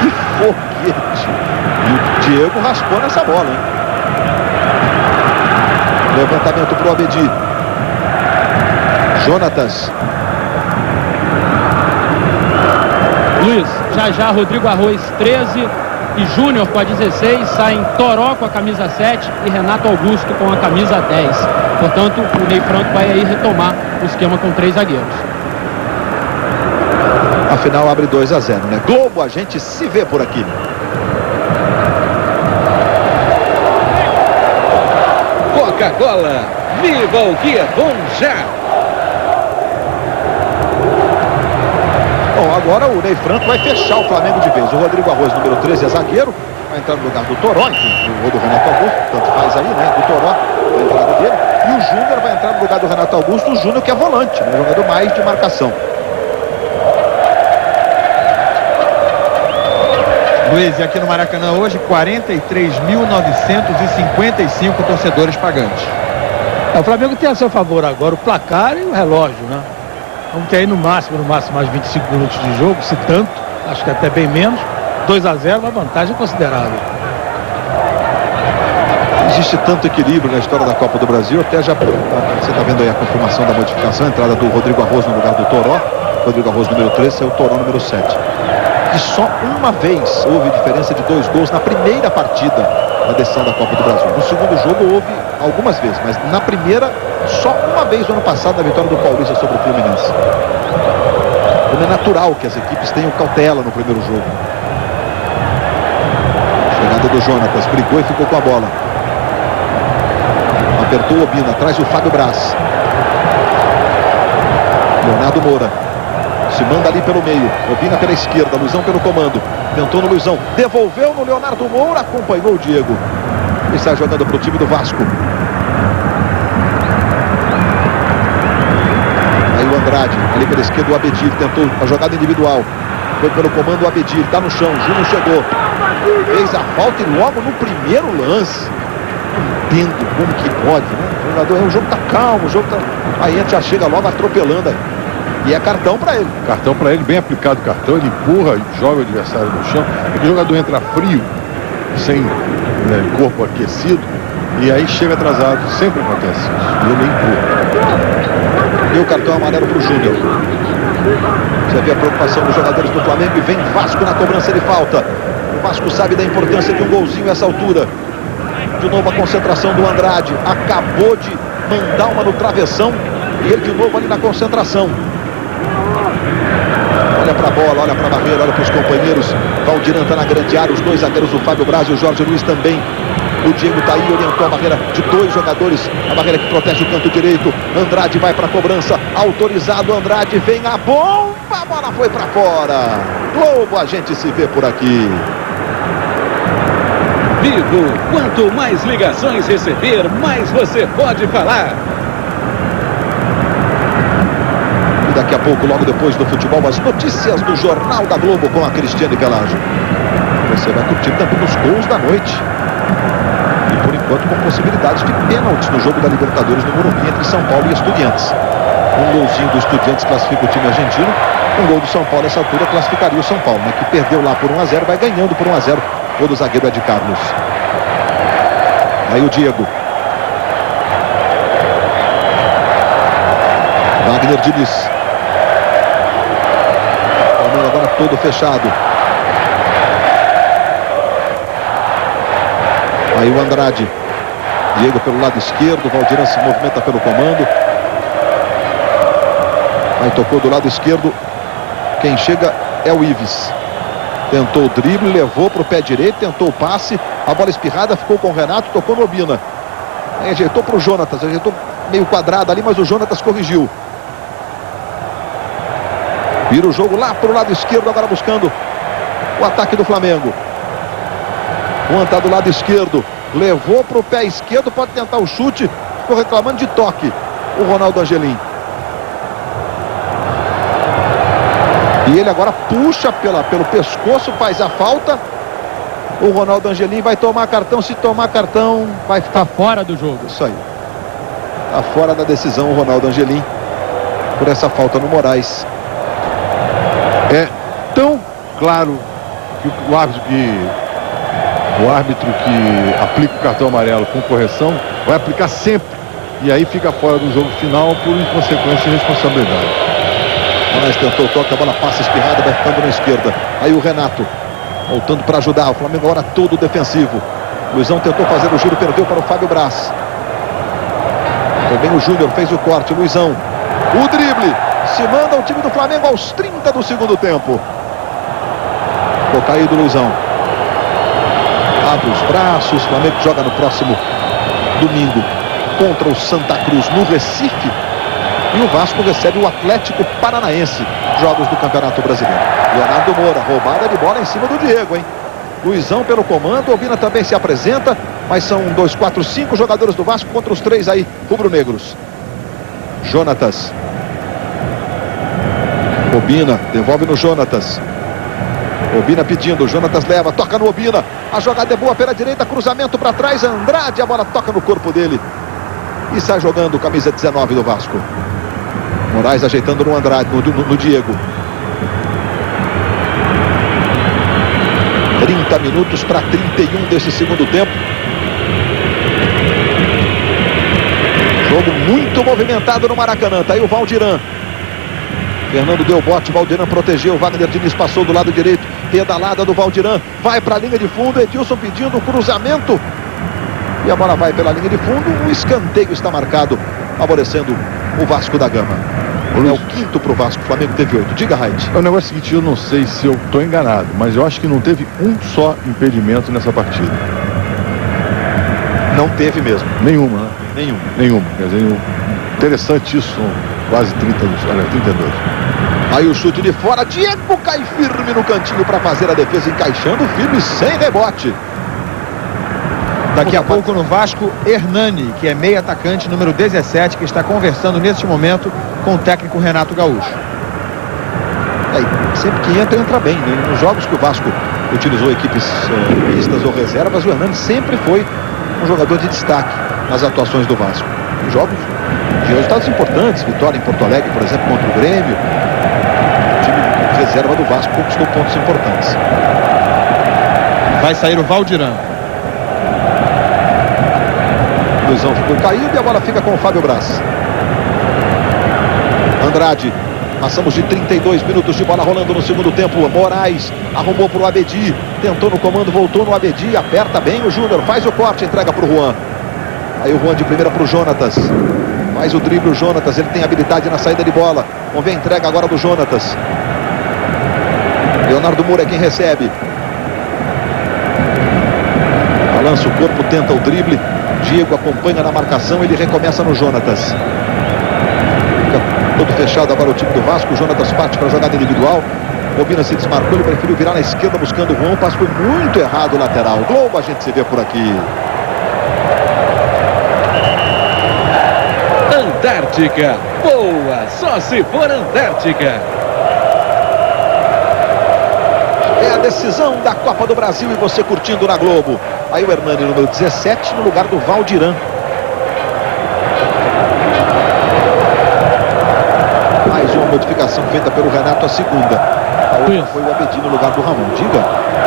que foguete. E o Diego raspou nessa bola, hein? Levantamento para o Abedi. Jonatas. Luiz, já Rodrigo Arroz 13 e Júnior com a 16, saem Toró com a camisa 7 e Renato Augusto com a camisa 10. Portanto, o Ney Franco vai aí retomar o esquema com 3 zagueiros. Afinal, abre 2-0, né? Globo, a gente se vê por aqui. Coca-Cola, viva o que é bom já! Bom, agora o Ney Franco vai fechar o Flamengo de vez. O Rodrigo Arroz, número 13, é zagueiro, vai entrar no lugar do Toró, enfim, o do Renato Augusto, tanto faz aí, né? Do Toró, a entrada dele. E o Júnior vai entrar no lugar do Renato Augusto, o Júnior que é volante, né? Jogador mais de marcação. Luiz, e aqui no Maracanã hoje, 43.955 torcedores pagantes. O Flamengo tem a seu favor agora o placar e o relógio, né? Vamos ter aí no máximo mais 25 minutos de jogo, se tanto, acho que até bem menos. 2-0, uma vantagem considerável. Existe tanto equilíbrio na história da Copa do Brasil, até já você está vendo aí a confirmação da modificação, a entrada do Rodrigo Arroz no lugar do Toró, Rodrigo Arroz número 13, é o Toró número 7. E só uma vez houve diferença de 2 gols na primeira partida da decisão da Copa do Brasil. No segundo jogo houve algumas vezes, mas na primeira, só uma vez no ano passado, na vitória do Paulista sobre o Fluminense. Como é natural que as equipes tenham cautela no primeiro jogo. Chegada do Jonatas, brigou e ficou com a bola. Apertou o Obina, traz o Fábio Braz. Leonardo Moura se manda ali pelo meio, Obina pela esquerda, Luizão pelo comando, tentou no Luizão, devolveu no Leonardo Moura, acompanhou o Diego. Ele está jogando para o time do Vasco. Aí o Andrade, ali pela esquerda o Abedir, tentou a jogada individual, foi pelo comando o Abedir, está no chão, Júnior chegou, fez a falta e logo no primeiro lance. Não entendo como que pode, né? O jogo tá calmo, o jogo tá... Aí a gente já chega logo atropelando aí. E é cartão para ele. Cartão para ele, bem aplicado o cartão, ele empurra e joga o adversário no chão. É que o jogador entra frio, sem corpo aquecido, e aí chega atrasado. Sempre acontece isso. E ele empurra. E o cartão amarelo para o Júnior. Você vê a preocupação dos jogadores do Flamengo e vem Vasco na cobrança de falta. O Vasco sabe da importância de um golzinho nessa altura. De novo a concentração do Andrade. Acabou de mandar uma no travessão. E ele de novo ali na concentração. Olha para a bola, olha para a barreira, olha para os companheiros. Valdir está na grande área, os dois zagueiros, o Fábio Braz e o Jorge Luiz também. O Diego está aí, orientou a barreira de 2 jogadores. A barreira que protege o canto direito. Andrade vai para a cobrança, autorizado. Andrade vem a bomba, a bola foi para fora. Globo, a gente se vê por aqui. Vivo, quanto mais ligações receber, mais você pode falar. Daqui a pouco, logo depois do futebol, as notícias do Jornal da Globo com a Cristiane Pelagio. Você vai curtir também os gols da noite. E por enquanto com possibilidades de pênaltis no jogo da Libertadores no Morumbi entre São Paulo e Estudiantes. Um golzinho do Estudiantes classifica o time argentino. Um gol do São Paulo nessa altura classificaria o São Paulo, né, que perdeu lá por 1-0, vai ganhando por 1-0. Gol do zagueiro Ed Carlos. Aí o Diego. Wagner Diniz. Agora todo fechado. Aí o Andrade. Diego pelo lado esquerdo. Valdir se movimenta pelo comando. Aí tocou do lado esquerdo. Quem chega é o Ives. Tentou o drible, levou para o pé direito, tentou o passe. A bola espirrada, ficou com o Renato, tocou no Obina. Aí ajeitou para o Jonatas. Ajeitou meio quadrado ali, mas o Jonatas corrigiu. Vira o jogo lá para o lado esquerdo, agora buscando o ataque do Flamengo. Juan está do lado esquerdo, levou para o pé esquerdo, pode tentar o chute, ficou reclamando de toque o Ronaldo Angelim. E ele agora puxa pelo pescoço, faz a falta. O Ronaldo Angelim vai tomar cartão, se tomar cartão vai ficar fora do jogo. Isso aí. Está fora da decisão o Ronaldo Angelim por essa falta no Moraes. É tão claro que o árbitro que aplica o cartão amarelo com correção vai aplicar sempre. E aí fica fora do jogo final por inconsequência e responsabilidade. Moraes tentou o toque, a bola passa espirrada, vai ficando na esquerda. Aí o Renato voltando para ajudar. O Flamengo agora todo defensivo. Luizão tentou fazer o giro, perdeu para o Fábio Braz. Também o Júnior fez o corte. Luizão, o drible. Se manda o time do Flamengo aos 30 do segundo tempo. Ficou caído o Luizão. Abre os braços. O Flamengo joga no próximo domingo contra o Santa Cruz no Recife. E o Vasco recebe o Atlético Paranaense, jogos do Campeonato Brasileiro. Leonardo Moura, roubada de bola em cima do Diego, hein? Luizão pelo comando, Obina também se apresenta, mas são 2, 4, 5 jogadores do Vasco contra os 3 aí, rubro-negros. Jonatas. Obina, devolve no Jonatas. Obina pedindo, Jonatas leva, toca no Obina. A jogada é boa pela direita, cruzamento para trás, Andrade, a bola toca no corpo dele. E sai jogando camisa 19 do Vasco. Moraes ajeitando no Andrade, no Diego. 30 minutos para 31 desse segundo tempo. Jogo muito movimentado no Maracanã. Tá aí o Valdiran. Fernando deu bote, Valdiran protegeu. Wagner Diniz passou do lado direito. Pedalada do Valdiran. Vai para a linha de fundo. Edilson pedindo o cruzamento. E a bola vai pela linha de fundo. O escanteio está marcado, favorecendo o Vasco da Gama. É o quinto para o Vasco. O Flamengo teve 8. Diga, Reit. É o negócio seguinte, eu não sei se eu estou enganado, mas eu acho que não teve um só impedimento nessa partida. Não teve mesmo. Nenhuma, né? Nenhuma. Quer dizer, interessante isso, são quase 32. Aí o chute de fora, Diego cai firme no cantinho para fazer a defesa, encaixando firme, sem rebote. Daqui a pouco no Vasco, Hernani, que é meio atacante, número 17, que está conversando neste momento com o técnico Renato Gaúcho. Sempre que entra bem, né? Nos jogos que o Vasco utilizou equipes mistas ou reservas, o Hernani sempre foi um jogador de destaque nas atuações do Vasco. Em jogos de resultados importantes, vitória em Porto Alegre, por exemplo, contra o Grêmio. O time reserva do Vasco conquistou pontos importantes. Vai sair o Valdiran. Luizão ficou caído e a bola fica com o Fábio Braz. Andrade. Passamos de 32 minutos de bola rolando no segundo tempo. Moraes arrumou para o Abedi. Tentou no comando, voltou no Abedi. Aperta bem o Júnior. Faz o corte, entrega para o Juan. Aí o Juan de primeira para o Jonatas. Faz o drible o Jonatas. Ele tem habilidade na saída de bola. Vamos ver a entrega agora do Jonatas. Leonardo Moura é quem recebe. Balança o corpo, tenta o drible. Diego acompanha na marcação. Ele recomeça no Jonatas. Todo fechado agora o time do Vasco. O Jonatas parte para a jogada individual. Obina se desmarcou, ele preferiu virar na esquerda buscando o Juan. O passe foi muito errado o lateral. Globo, a gente se vê por aqui. Antártica. Boa, só se for Antártica. É a decisão da Copa do Brasil e você curtindo na Globo. Aí o Hernani, número 17, no lugar do Valdiran. Mais uma modificação feita pelo Renato, a segunda. A outra foi o Abedi no lugar do Ramon. Diga.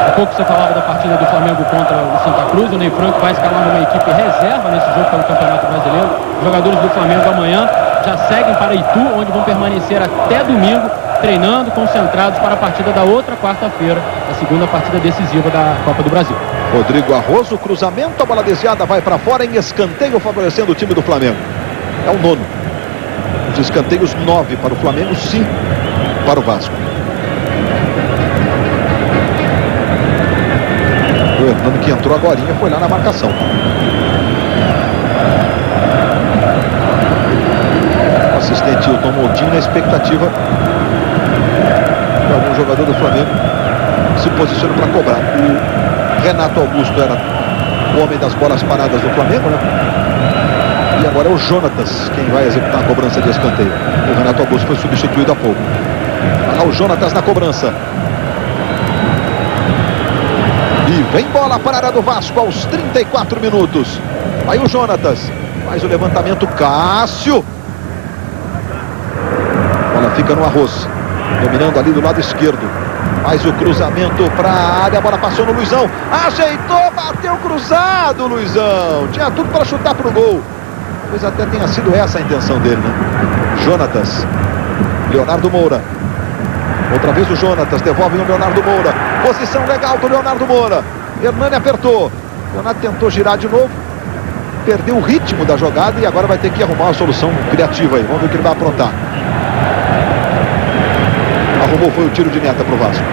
Há pouco você falava da partida do Flamengo contra o Santa Cruz. O Ney Franco vai escalar uma equipe reserva nesse jogo pelo Campeonato Brasileiro. Os jogadores do Flamengo amanhã já seguem para Itu, onde vão permanecer até domingo, treinando, concentrados para a partida da outra quarta-feira, a segunda partida decisiva da Copa do Brasil. Rodrigo Arroz, o cruzamento, a bola desviada vai para fora em escanteio, favorecendo o time do Flamengo. É o nono. Os escanteios 9 para o Flamengo, 5 para o Vasco. O Hernando, que entrou agorinha, foi lá na marcação. O assistente Hilton Moldinho na expectativa de algum jogador do Flamengo se posiciona para cobrar. O Renato Augusto era o homem das bolas paradas do Flamengo, né? E agora é o Jonatas quem vai executar a cobrança de escanteio. O Renato Augusto foi substituído há pouco. Olha lá o Jonatas na cobrança. E vem bola para a área do Vasco aos 34 minutos. Aí o Jonatas faz o levantamento. Cássio. Bola fica no Arroz. Dominando ali do lado esquerdo. Faz o cruzamento para a área. A bola passou no Luizão. Ajeitou, bateu cruzado, Luizão. Tinha tudo para chutar para o gol. Talvez até tenha sido essa a intenção dele, né? Jonatas. Leonardo Moura. Outra vez o Jonatas. Devolve no Leonardo Moura. Posição legal do Leonardo Moura. Hernani apertou. Leonardo tentou girar de novo. Perdeu o ritmo da jogada e agora vai ter que arrumar uma solução criativa aí. Vamos ver o que ele vai aprontar. Arrumou, foi o tiro de meta para o Vasco.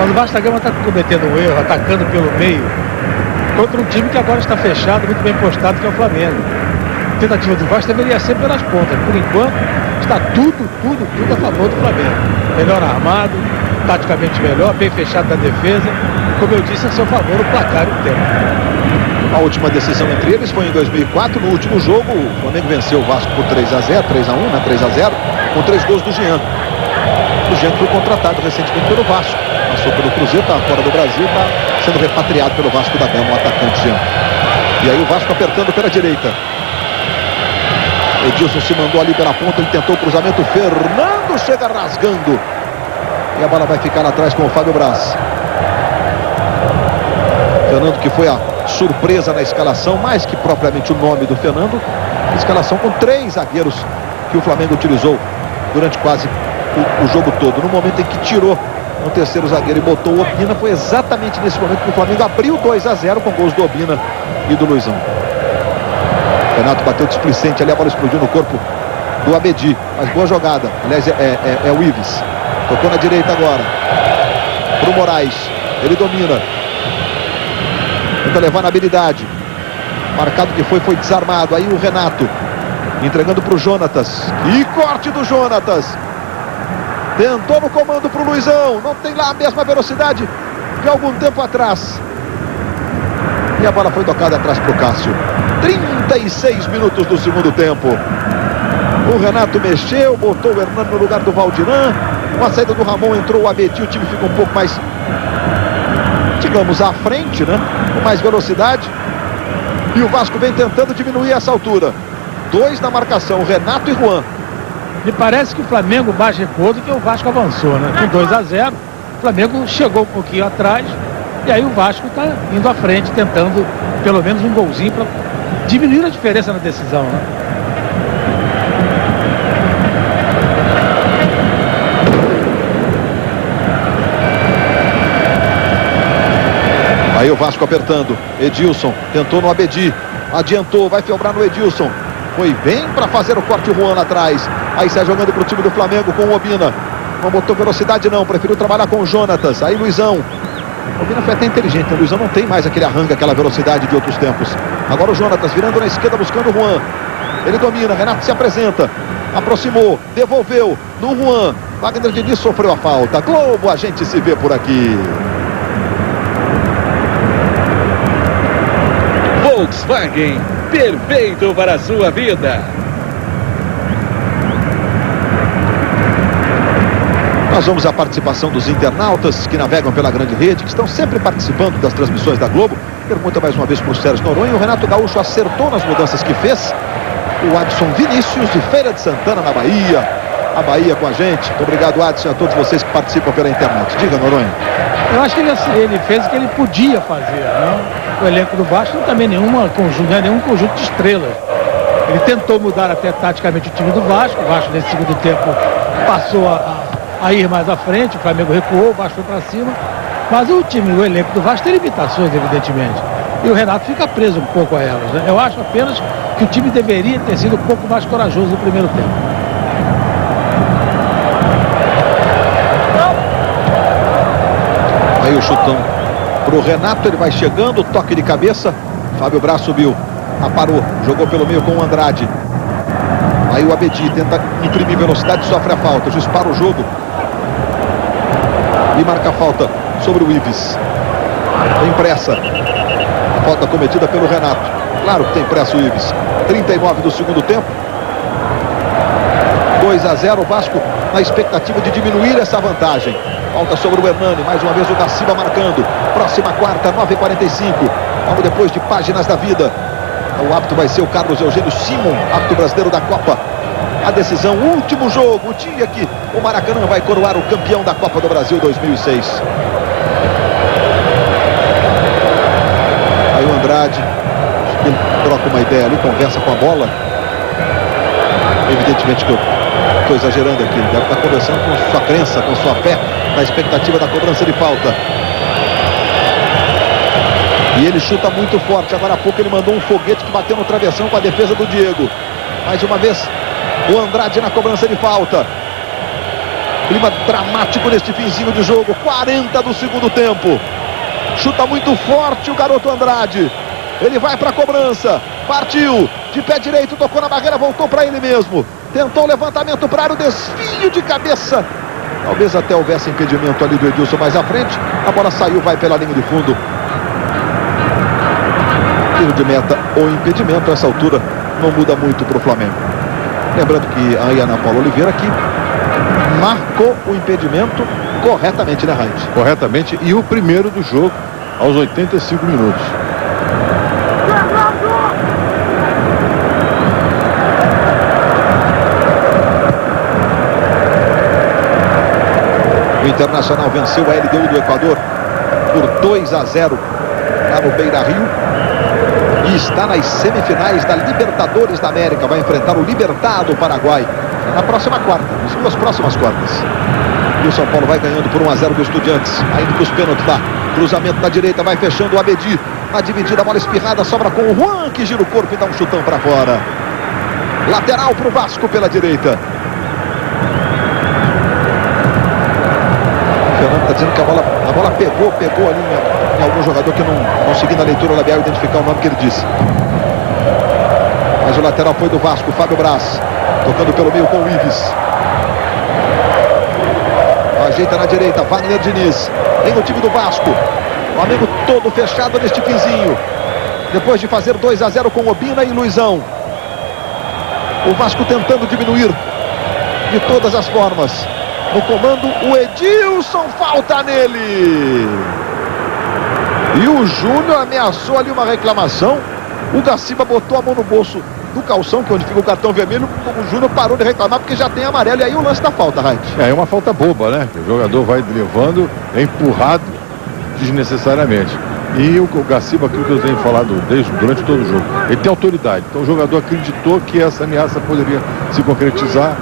Mas o Vasco da Gama está cometendo um erro, atacando pelo meio, contra um time que agora está fechado, muito bem postado, que é o Flamengo. tentativa do Vasco deveria ser pelas pontas. Por enquanto, está tudo a favor do Flamengo. Melhor armado, taticamente melhor, bem fechado da defesa. Como eu disse, a seu favor o placar e o tempo. A última decisão entre eles foi em 2004. No último jogo, o Flamengo venceu o Vasco por 3-0, 3-1, né? 3-0, com 3 gols do Jean. O Jean foi contratado recentemente pelo Vasco. Passou pelo Cruzeiro, está fora do Brasil, está sendo repatriado pelo Vasco da Gama, o atacante Jean. E aí o Vasco apertando pela direita. Edilson se mandou ali pela ponta, ele tentou o cruzamento, Fernando chega rasgando. E a bola vai ficar atrás com o Fábio Braz. Fernando, que foi a surpresa na escalação, mais que propriamente o nome do Fernando, a escalação com 3 zagueiros que o Flamengo utilizou durante quase o jogo todo. No momento em que tirou o terceiro zagueiro e botou o Obina, foi exatamente nesse momento que o Flamengo abriu 2-0 com gols do Obina e do Luizão. Renato bateu displicente ali, a bola explodiu no corpo do Abedi, mas boa jogada. Aliás, é o Ives. Tocou na direita agora pro Moraes, ele domina, tenta levar na habilidade, marcado que foi desarmado. Aí o Renato entregando pro Jonatas, e corte do Jonatas, tentou no comando pro Luizão, não tem lá a mesma velocidade de algum tempo atrás, e a bola foi tocada atrás pro Cássio. 36 minutos do segundo tempo. O Renato mexeu, botou o Hernando no lugar do Valdiran. Com a saída do Ramon entrou o Abedi, o time fica um pouco mais, digamos, à frente, né? Com mais velocidade. E o Vasco vem tentando diminuir essa altura. 2 na marcação, Renato e Juan. Me parece que o Flamengo mais recuou do que o Vasco avançou, né? Com 2-0, o Flamengo chegou um pouquinho atrás. E aí o Vasco está indo à frente, tentando pelo menos um golzinho para diminuir a diferença na decisão, né? Aí o Vasco apertando, Edilson tentou no Abedi, adiantou, vai filtrar no Edilson, foi bem para fazer o corte, o Juan atrás, aí sai jogando para o time do Flamengo com o Obina, não botou velocidade não, preferiu trabalhar com o Jonatas. Aí Luizão, o Obina foi até inteligente, o Luizão não tem mais aquele arranque, aquela velocidade de outros tempos. Agora o Jonatas virando na esquerda buscando o Juan, ele domina, Renato se apresenta, aproximou, devolveu no Juan, Wagner Diniz sofreu a falta. Globo, a gente se vê por aqui. Volkswagen, perfeito para a sua vida. Nós vamos à participação dos internautas que navegam pela grande rede, que estão sempre participando das transmissões da Globo. Pergunta mais uma vez para o Sérgio Noronha. O Renato Gaúcho acertou nas mudanças que fez. O Adson Vinícius, de Feira de Santana, na Bahia. A Bahia com a gente. Muito obrigado, Adson, e a todos vocês que participam pela internet. Diga, Noronha. Eu acho que ele fez o que ele podia fazer, né? O elenco do Vasco não também nenhum conjunto de estrelas. Ele tentou mudar até taticamente o time do Vasco. O Vasco nesse segundo tempo passou a ir mais à frente, o Flamengo recuou, o Vasco foi para cima. Mas o elenco do Vasco tem limitações, evidentemente. E o Renato fica preso um pouco a elas, né? Eu acho apenas que o time deveria ter sido um pouco mais corajoso no primeiro tempo. Aí o chutão pro Renato, ele vai chegando, toque de cabeça, Fábio Braz subiu, aparou, jogou pelo meio com o Andrade. Aí o Abedi tenta imprimir velocidade, sofre a falta, o juiz para o jogo e marca a falta sobre o Ives. Tem pressa, a falta cometida pelo Renato, claro que tem pressa o Ives. 39 do segundo tempo, 2-0, o Vasco na expectativa de diminuir essa vantagem. Falta sobre o Hernani, mais uma vez o Gaciba marcando. Próxima quarta, 9h45. Logo depois de páginas da vida. O árbitro vai ser o Carlos Eugênio Simon, árbitro brasileiro da Copa. A decisão, o último jogo, o dia que o Maracanã vai coroar o campeão da Copa do Brasil 2006. Aí o Andrade, ele troca uma ideia ali, conversa com a bola. Evidentemente que eu estou exagerando aqui, ele deve estar conversando com sua crença, com sua fé, na expectativa da cobrança de falta. E ele chuta muito forte. Agora há pouco ele mandou um foguete que bateu no travessão com a defesa do Diego. Mais uma vez o Andrade na cobrança de falta. Clima dramático neste finzinho de jogo. 40 do segundo tempo. Chuta muito forte o garoto Andrade. Ele vai para a cobrança. Partiu. de pé direito, tocou na barreira, voltou para ele mesmo. Tentou o levantamento para área, o desvio de cabeça. Talvez até houvesse impedimento ali do Edilson mais à frente. A bola saiu, vai pela linha de fundo. Tiro de meta ou impedimento, a essa altura não muda muito para o Flamengo. Lembrando que a Ana Paula Oliveira aqui marcou o impedimento corretamente, né, Raid? Corretamente, e o primeiro do jogo aos 85 minutos. O Internacional venceu a LDU do Equador por 2-0 lá no Beira-Rio e está nas semifinais da Libertadores da América. Vai enfrentar o Libertad do Paraguai na próxima quarta, nas duas próximas quartas. E o São Paulo vai ganhando por 1-0 do Estudiantes, ainda que os pênaltis lá. Cruzamento da direita, vai fechando o Abedi. Na dividida, a bola espirrada, sobra com o Juan, que gira o corpo e dá um chutão para fora. Lateral para o Vasco pela direita. Fernando está dizendo que a bola pegou ali em algum jogador que não conseguiu na leitura labial identificar o nome que ele disse. Mas o lateral foi do Vasco, Fábio Braz, tocando pelo meio com o Ives. Ajeita na direita, Wagner Diniz, vem no time do Vasco. O Flamengo todo fechado neste finzinho. Depois de fazer 2-0 com Obina e Luizão. O Vasco tentando diminuir de todas as formas. No comando, o Edilson, falta nele. E o Júnior ameaçou ali uma reclamação. O Gaciba botou a mão no bolso do calção, que é onde fica o cartão vermelho. O Júnior parou de reclamar porque já tem amarelo. E aí o lance da falta, Raid. É uma falta boba, né? O jogador vai levando, é empurrado desnecessariamente. E o Gaciba, aquilo que eu tenho falado durante todo o jogo, ele tem autoridade. Então o jogador acreditou que essa ameaça poderia se concretizar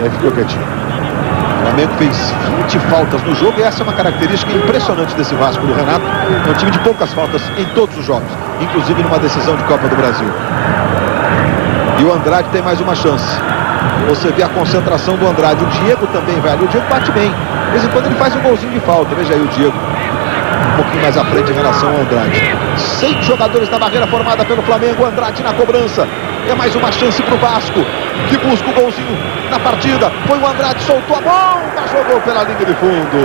e aí ficou quietinho. O Flamengo fez 20 faltas no jogo e essa é uma característica impressionante desse Vasco do Renato. É um time de poucas faltas em todos os jogos, inclusive numa decisão de Copa do Brasil. E o Andrade tem mais uma chance. Você vê a concentração do Andrade. O Diego também vai ali. O Diego bate bem. De vez em quando ele faz um golzinho de falta. Veja aí o Diego um pouquinho mais à frente em relação ao Andrade. 6 jogadores na barreira formada pelo Flamengo. Andrade na cobrança. É mais uma chance para o Vasco, que busca o golzinho na partida. Foi o Andrade, soltou a bomba, jogou pela linha de fundo.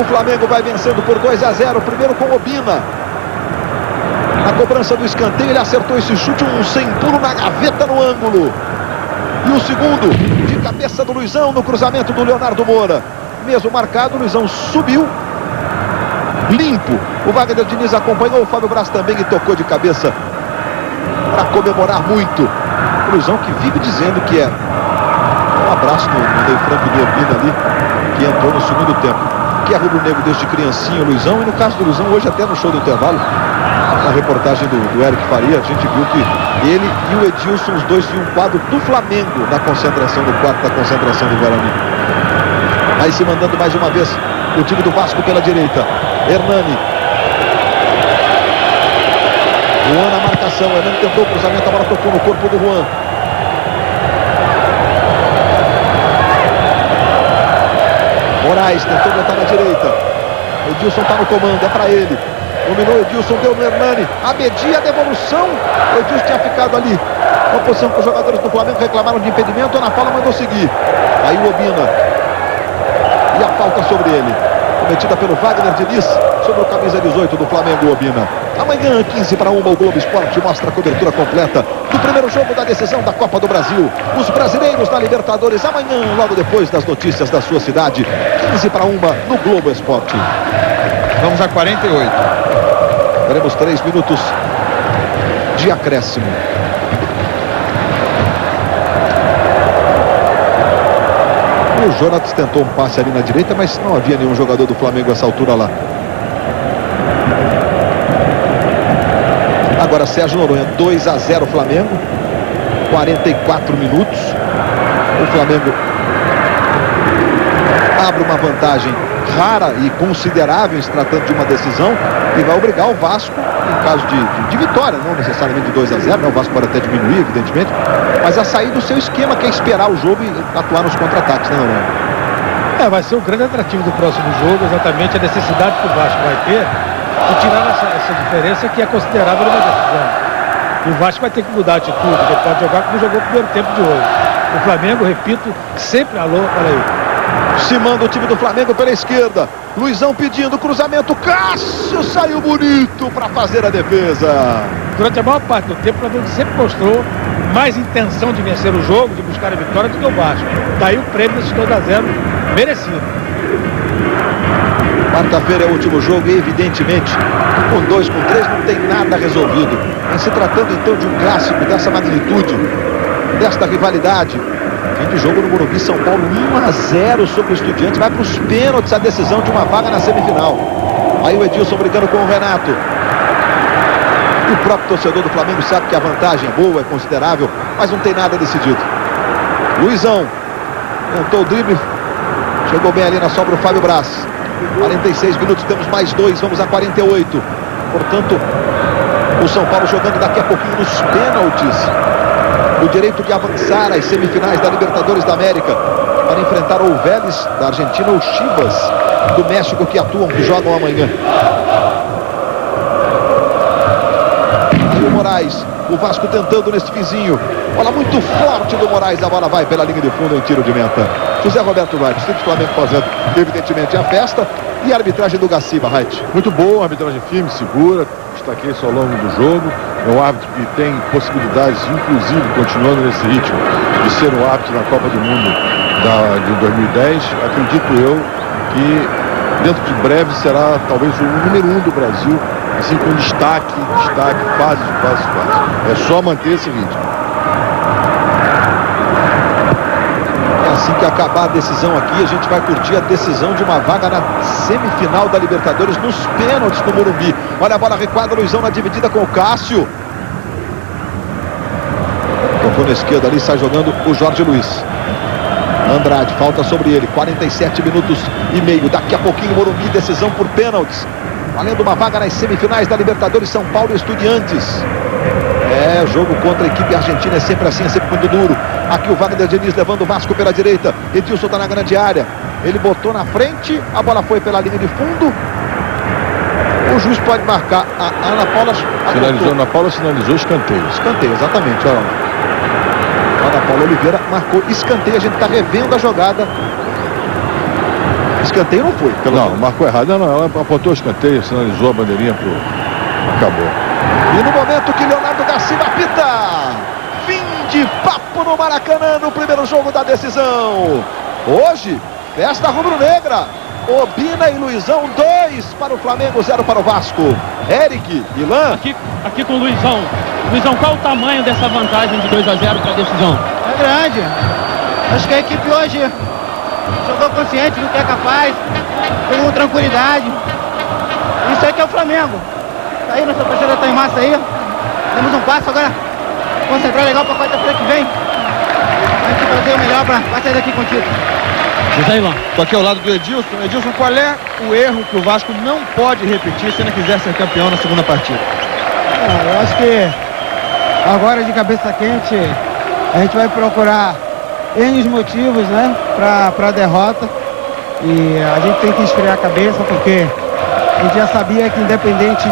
O Flamengo vai vencendo por 2-0. Primeiro com Obina. Na cobrança do escanteio, ele acertou esse chute, um sem pulo na gaveta no ângulo. E o segundo, de cabeça do Luizão, no cruzamento do Leonardo Moura. Mesmo marcado, o Luizão subiu limpo. O Wagner Diniz acompanhou, o Fábio Braz também e tocou de cabeça para comemorar muito. O Luizão que vive dizendo que é um abraço no meio franco do Obina ali, que entrou no segundo tempo. Que é rubro-negro desde criancinha, o Luizão. E no caso do Luizão, hoje até no show do intervalo, na reportagem do Eric Faria, a gente viu que ele e o Edilson, os dois tinham um quadro do Flamengo na concentração, no quarto da concentração do Guarani. Aí se mandando mais uma vez o time do Vasco pela direita. Hernani. Juan na marcação. Hernani tentou o cruzamento, a bola tocou no corpo do Juan. Moraes tentou botar na direita. Edilson está no comando, é para ele. Dominou Edilson, deu no Hernani. Abedi, a devolução. O Edilson tinha ficado ali. Uma posição que os jogadores do Flamengo reclamaram de impedimento. Ana Paula mandou seguir. Aí o Obina. E a falta sobre ele. Cometida pelo Wagner Diniz sobre o camisa 18 do Flamengo, Obina. Amanhã, 15-1, o Globo Esporte mostra a cobertura completa do primeiro jogo da decisão da Copa do Brasil. Os brasileiros na Libertadores, amanhã, logo depois das notícias da sua cidade. 15-1 no Globo Esporte. Vamos a 48. Teremos 3 minutos de acréscimo. O Jonatas tentou um passe ali na direita, mas não havia nenhum jogador do Flamengo a essa altura lá. Agora Sérgio Noronha, 2-0 Flamengo. 44 minutos. O Flamengo abre uma vantagem rara e considerável se tratando de uma decisão e vai obrigar o Vasco, em caso de vitória, não necessariamente de 2-0, né? O Vasco pode até diminuir, evidentemente, mas a sair do seu esquema, que é esperar o jogo e atuar nos contra-ataques, né, Noronha? Vai ser o grande atrativo do próximo jogo, exatamente a necessidade que o Vasco vai ter de tirar essa diferença que é considerável numa decisão. E o Vasco vai ter que mudar a atitude, ele pode jogar como jogou o primeiro tempo de hoje. O Flamengo, repito, sempre alô, olha aí. Se manda o time do Flamengo pela esquerda. Luizão pedindo cruzamento. Cássio saiu bonito para fazer a defesa. Durante a maior parte do tempo, o Flamengo sempre mostrou mais intenção de vencer o jogo, de buscar a vitória do que o Vasco. Daí o prêmio desses 2-0 merecido. Quarta-feira é o último jogo e, evidentemente, com 2, com 3 não tem nada resolvido. Mas se tratando então de um clássico dessa magnitude, desta rivalidade, fim de jogo no Morumbi, São Paulo 1-0 sobre o Estudiantes, vai para os pênaltis a decisão de uma vaga na semifinal. Aí o Edilson brigando com o Renato. E o próprio torcedor do Flamengo sabe que a vantagem é boa, é considerável, mas não tem nada decidido. Luizão tentou o drible, chegou bem ali na sobra o Fábio Braz. 46 minutos, temos mais 2, vamos a 48. Portanto, o São Paulo jogando daqui a pouquinho nos pênaltis. O direito de avançar às semifinais da Libertadores da América para enfrentar ou o Vélez da Argentina ou o Chivas do México que atuam, que jogam amanhã. Aí o Moraes, o Vasco tentando neste vizinho. Bola muito forte do Moraes, a bola vai pela linha de fundo em tiro de meta. José Roberto Wright, o Flamengo fazendo evidentemente a festa e a arbitragem do Gaciba, Wright. Muito boa, arbitragem firme, segura. Destaquei isso ao longo do jogo. É um árbitro que tem possibilidades, inclusive, continuando nesse ritmo, de ser um árbitro na Copa do Mundo de 2010. Acredito eu que dentro de breve será talvez o número 1 do Brasil, assim com destaque, fase. É só manter esse ritmo. Assim que acabar a decisão aqui, a gente vai curtir a decisão de uma vaga na semifinal da Libertadores nos pênaltis do Morumbi. Olha a bola recuada, Luizão na dividida com o Cássio. Tocou na esquerda ali, sai jogando o Jorge Luiz. Andrade, falta sobre ele, 47 minutos e meio. Daqui a pouquinho Morumbi, decisão por pênaltis. Valendo uma vaga nas semifinais da Libertadores, São Paulo e Estudiantes. É, jogo contra a equipe argentina é sempre assim, é sempre muito duro. Aqui o Wagner Diniz levando o Vasco pela direita. Edilson está na grande área. Ele botou na frente, a bola foi pela linha de fundo. O juiz pode marcar. A Ana Paula sinalizou escanteio. Escanteio, exatamente. Olha lá. Ana Paula Oliveira marcou escanteio. A gente está revendo a jogada. Escanteio não foi. Não, marcou errado. Não, ela apontou o escanteio, sinalizou a bandeirinha pro... Acabou. E no momento que Leonardo da Silva apita, fim de papo no Maracanã no primeiro jogo da decisão. Hoje, festa rubro-negra. Obina e Luizão, 2 para o Flamengo, 0 para o Vasco. Eric, Ilan. Aqui com o Luizão. Luizão, qual o tamanho dessa vantagem de 2-0 para a decisão? É grande. Acho que a equipe hoje jogou consciente do que é capaz, com tranquilidade. Isso aí que é o Flamengo. Tá aí, nossa torcida tá em massa aí. Temos um passo agora. Concentrar legal para quarta-feira que vem. A gente fazer o melhor para sair daqui contigo. José Ilan. Tô aqui ao lado do Edilson. Edilson, qual é o erro que o Vasco não pode repetir se ainda quiser ser campeão na segunda partida? Eu acho que agora de cabeça quente a gente vai procurar N motivos, né, para a derrota. E a gente tem que esfriar a cabeça porque a gente já sabia que independente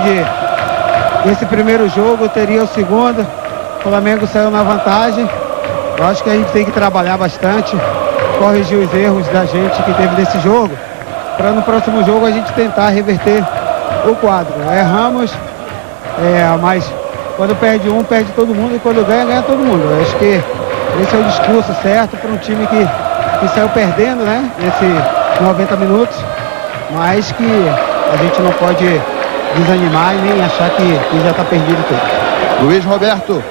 desse primeiro jogo teria o segundo. O Flamengo saiu na vantagem. Eu acho que a gente tem que trabalhar bastante, corrigir os erros da gente que teve nesse jogo, para no próximo jogo a gente tentar reverter o quadro. Erramos, mas quando perde um, perde todo mundo, e quando ganha, ganha todo mundo. Eu acho que esse é o discurso certo para um time que saiu perdendo, né, nesses 90 minutos, mas que a gente não pode desanimar e nem achar que já está perdido tudo. Luiz Roberto.